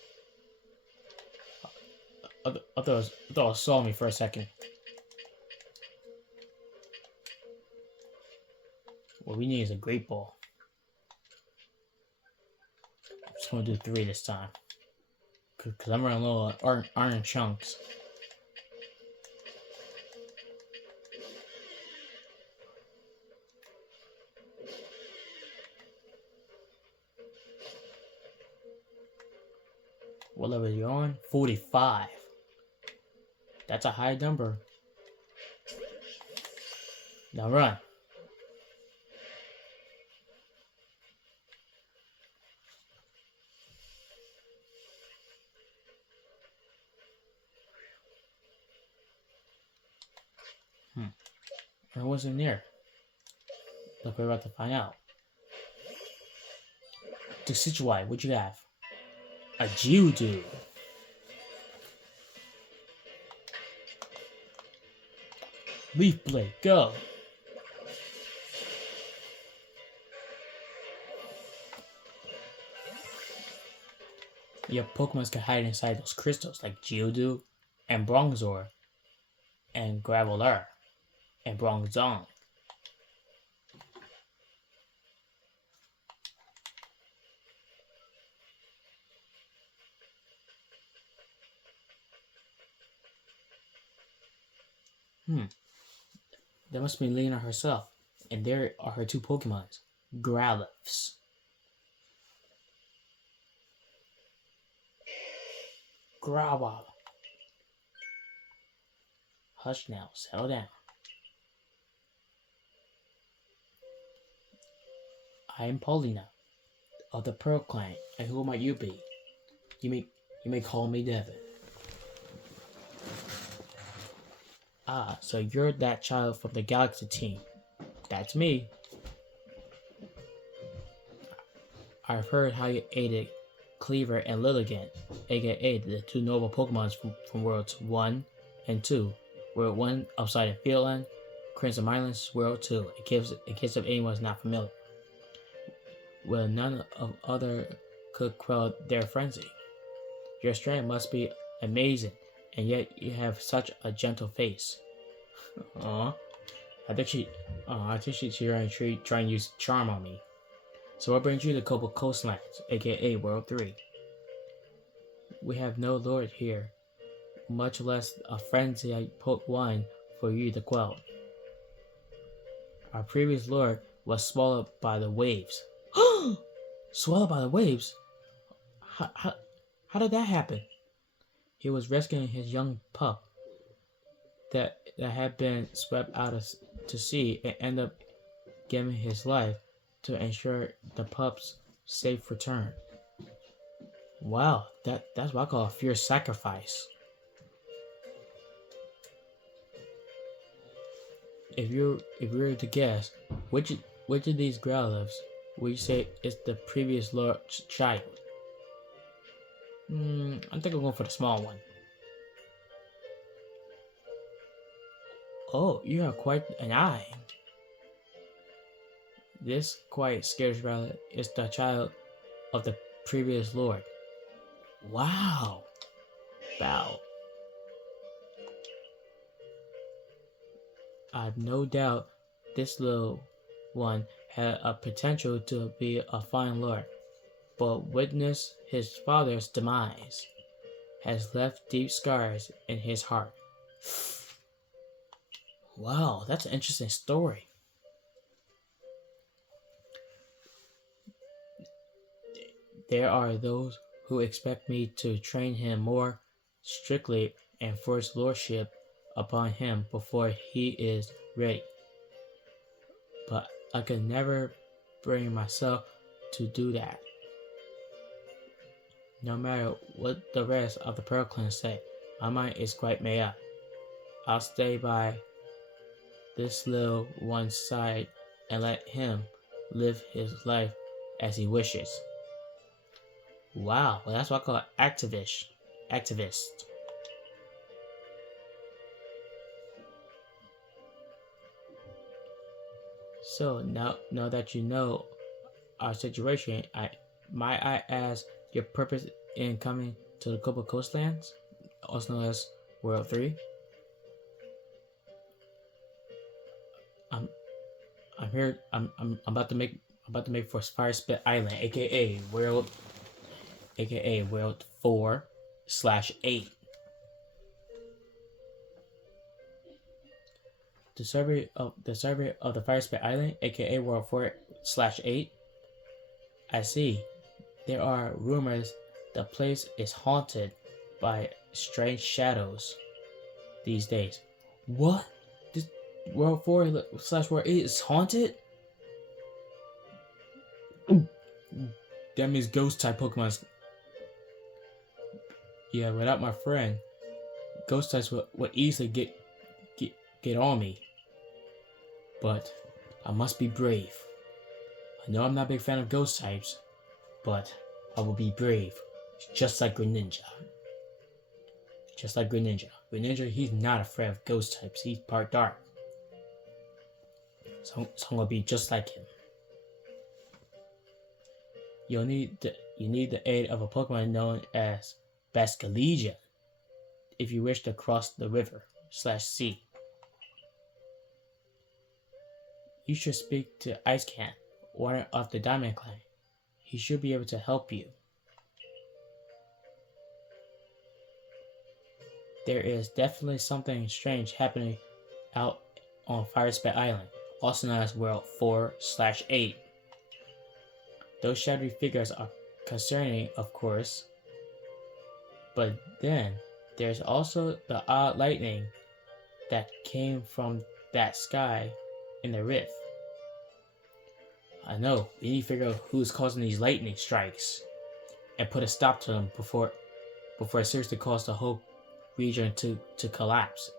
I thought it saw me for a second. What we need is a great ball. I'm just gonna do 3 this time. Cause I'm running low on iron chunks. What level are you on? 45. That's a high number. Now run. I wasn't near. Look, we're about to find out. Decidueye, what'd you have? A Geodude. Leaf Blade, go. Your Pokemons can hide inside those crystals like Geodude and Bronzor and Graveler and Bronzong. That must be Lena herself. And there are her 2 Pokemons, Growlithes. Growl. Hush now, settle down. I am Paulina of the Pearl Clan, and who might you be? You may call me Devin. Ah, so you're that child from the Galaxy team. That's me. I've heard how you aided Cleaver and Lilligant, aka the 2 noble Pokemons from Worlds 1 and 2. World 1, Upside and Fieldland, Crimson Islands, World 2, in case of anyone's not familiar. Well, none of other could quell their frenzy. Your strength must be amazing, and yet you have such a gentle face. Aw. I think she's trying to use charm on me. So what brings you to Cobble Coastlands, aka World 3? We have no lord here, much less a frenzy I put one for you to quell. Our previous lord was swallowed by the waves. Swallowed by the waves? How did that happen? He was rescuing his young pup that had been swept out to sea and ended up giving his life to ensure the pup's safe return. Wow, that's what I call a fierce sacrifice. If you were to guess, which of these Growlithes would you say is the previous Lord's child? I think I'm going for the small one. Oh, you have quite an eye. This quite scarce Growlithe is the child of the previous Lord. Wow. Bow. I've no doubt this little one had a potential to be a fine lord, but witness his father's demise has left deep scars in his heart. Wow, that's an interesting story. There are those who expect me to train him more strictly and force lordship upon him before he is ready. but I could never bring myself to do that. No matter what the rest of the Pearl Clan say, my mind is quite made up. I'll stay by this little one's side and let him live his life as he wishes. Wow, well, that's what I call activist. Activist. So now that you know our situation, might I ask your purpose in coming to the Copa Coastlands, also known as World 3? I'm here. I'm about to make for Fire Spit Island, aka World 4/8. The survey of the Fire Spit Island, aka World 4/8. I see. There are rumors the place is haunted by strange shadows these days. What? This World 4/World 8 is haunted? That means ghost type Pokemon. Yeah, without my friend, ghost types would easily get on me. But I must be brave. I know I'm not a big fan of ghost types, but I will be brave, just like Greninja. Just like Greninja. Greninja, he's not afraid of ghost types. He's part dark. So I'm gonna be just like him. You need the aid of a Pokemon known as Basculegia if you wish to cross the river/sea. You should speak to Icecan, one of the Diamond Clan. He should be able to help you. There is definitely something strange happening out on Fire Spit Island, also known as World 4/8. Those shadowy figures are concerning, of course, but then there's also the odd lightning that came from that sky in the rift. I know, we need to figure out who's causing these lightning strikes and put a stop to them before it seriously caused the whole region to collapse.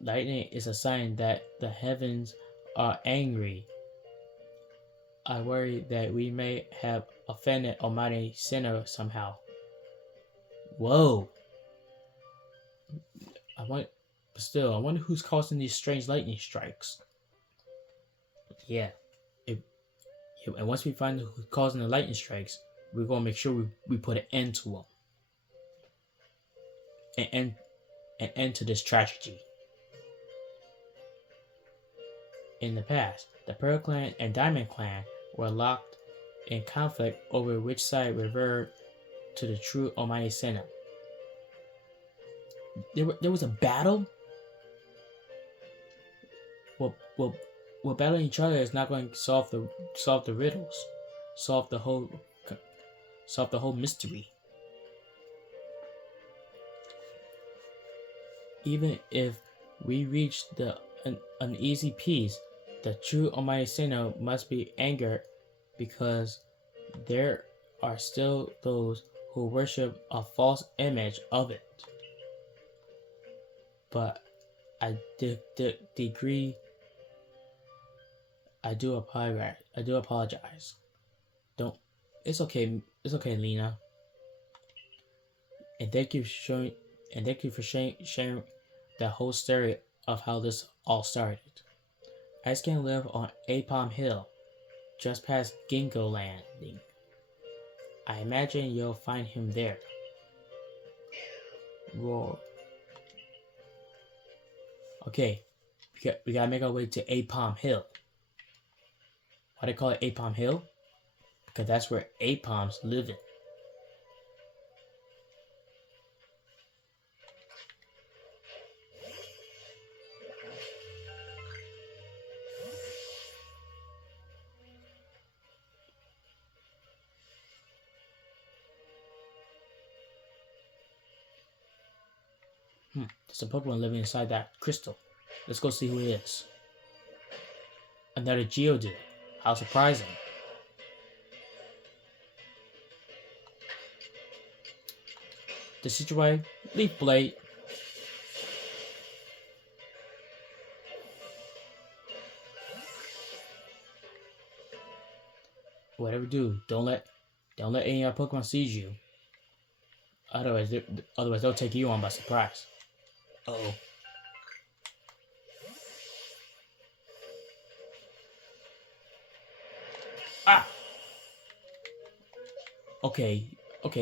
Lightning is a sign that the heavens are angry. I worry that we may have offended Almighty Sinnoh somehow. Whoa! I wonder who's causing these strange lightning strikes. Yeah. And once we find who's causing the lightning strikes, we're gonna make sure we put an end to them. An end to this tragedy. In the past, the Pearl Clan and Diamond Clan were locked in conflict over which side reverted to the true Almighty Sinnoh. There was a battle? Well, battling each other is not going to solve the riddles, solve the whole mystery. Even if we reach an easy peace, the true Almighty Sinnoh must be angered because there are still those who worship a false image of it. But I degree. I do apologize. Don't. It's okay. It's okay, Lena. And thank you for sharing the whole story of how this all started. Icecan live on Apom Hill, just past Ginkgo Landing. I imagine you'll find him there. Roar. Okay, we gotta make our way to Apom Hill. Why they call it Apom Hill? Because that's where Apoms live in. There's a Pokemon living inside that crystal. Let's go see who it is. Another Geodude. How surprising. The Decidueye, Leaf Blade. Whatever do, don't let any of our Pokemon seize you. Otherwise they'll take you on by surprise. Uh-oh. Ah! Okay,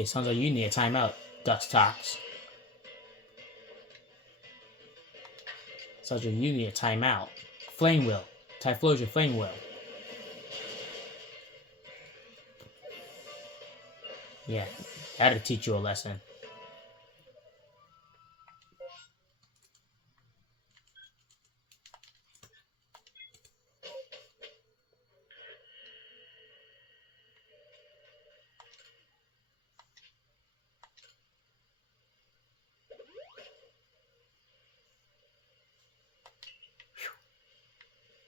sounds like you need a timeout, Dustox. Sounds like you need a timeout. Flame Wheel. Typhlosion Flame Wheel. Yeah, that'll teach you a lesson.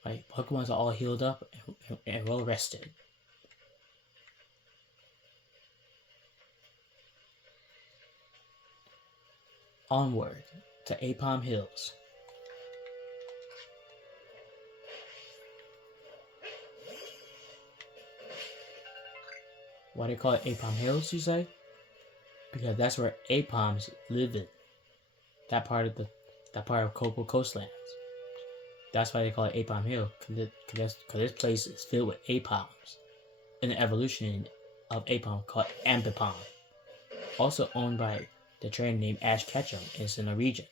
Right, Pokemon's are all healed up and well rested. Onward to Apom Hills. Why they call it Apom Hills, you say? Because that's where Apoms live in. That part of Coastal Coastlands. That's why they call it Apom Hill, because this place is filled with Apoms. An evolution of Apom called Ambipom. Also owned by the trainer named Ash Ketchum in Sinnoh region.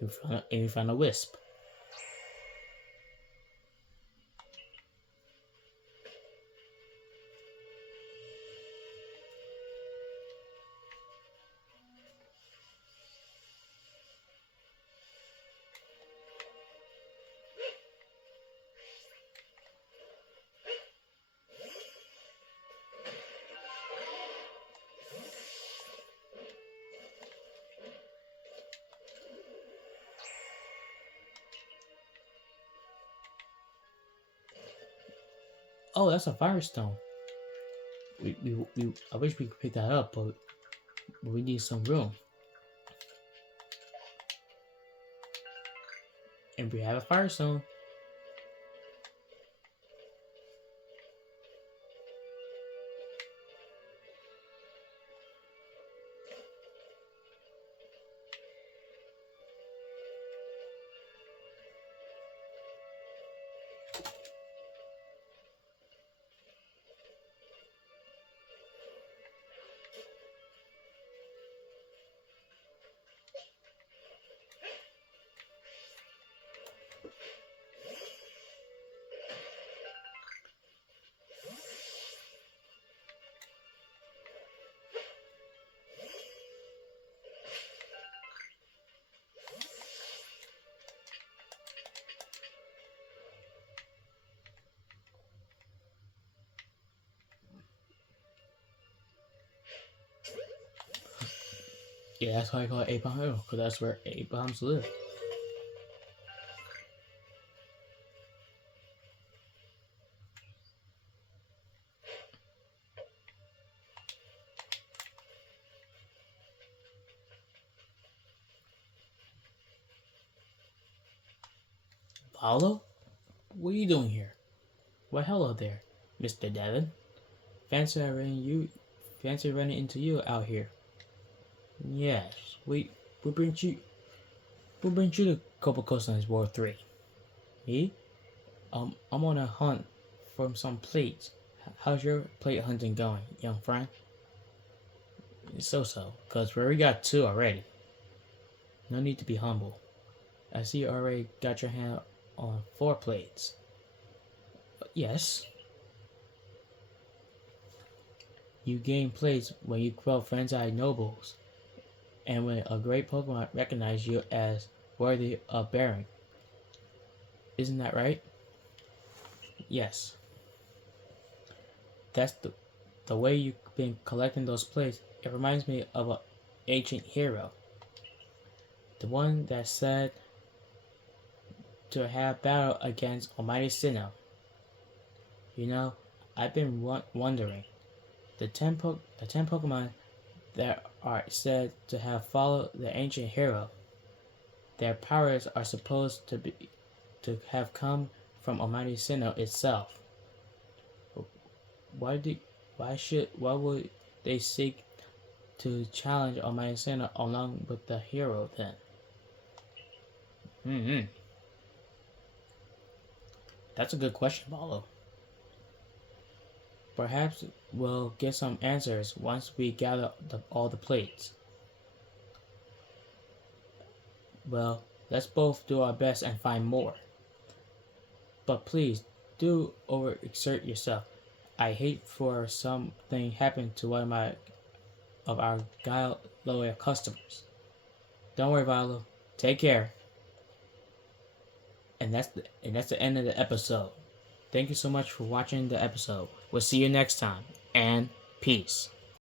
We found a Wisp. Oh, that's a Firestone. I wish we could pick that up, but we need some room. And we have a Firestone. Yeah, that's why I call it Apom Hill, because that's where Apoms live. Paulo? What are you doing here? Why, hello there, Mr. Devon. Fancy running into you out here. Yes, we bring you to Coastal Coastlands World 3. Me? I'm on a hunt from some plates. How's your plate hunting going, young friend? So, cause we already got 2 already. No need to be humble. I see you already got your hand on 4 plates. Yes. You gain plates when you quell frenzied nobles, and when a great Pokemon recognizes you as worthy of bearing. Isn't that right? Yes. That's the way you've been collecting those plates. It reminds me of an ancient hero. the one that said to have battle against Almighty Sinnoh. You know, I've been wondering, the 10 Pokemon that are said to have followed the ancient hero, their powers are supposed to have come from Almighty Sinnoh itself. Why would they seek to challenge Almighty Sinnoh along with the hero then? That's a good question, Paulo. Perhaps we'll get some answers once we gather all the plates. Well, let's both do our best and find more. But please, do overexert yourself. I hate for something happen to one of our loyal customers. Don't worry, Viola. Take care. And that's the end of the episode. Thank you so much for watching the episode. We'll see you next time, and peace.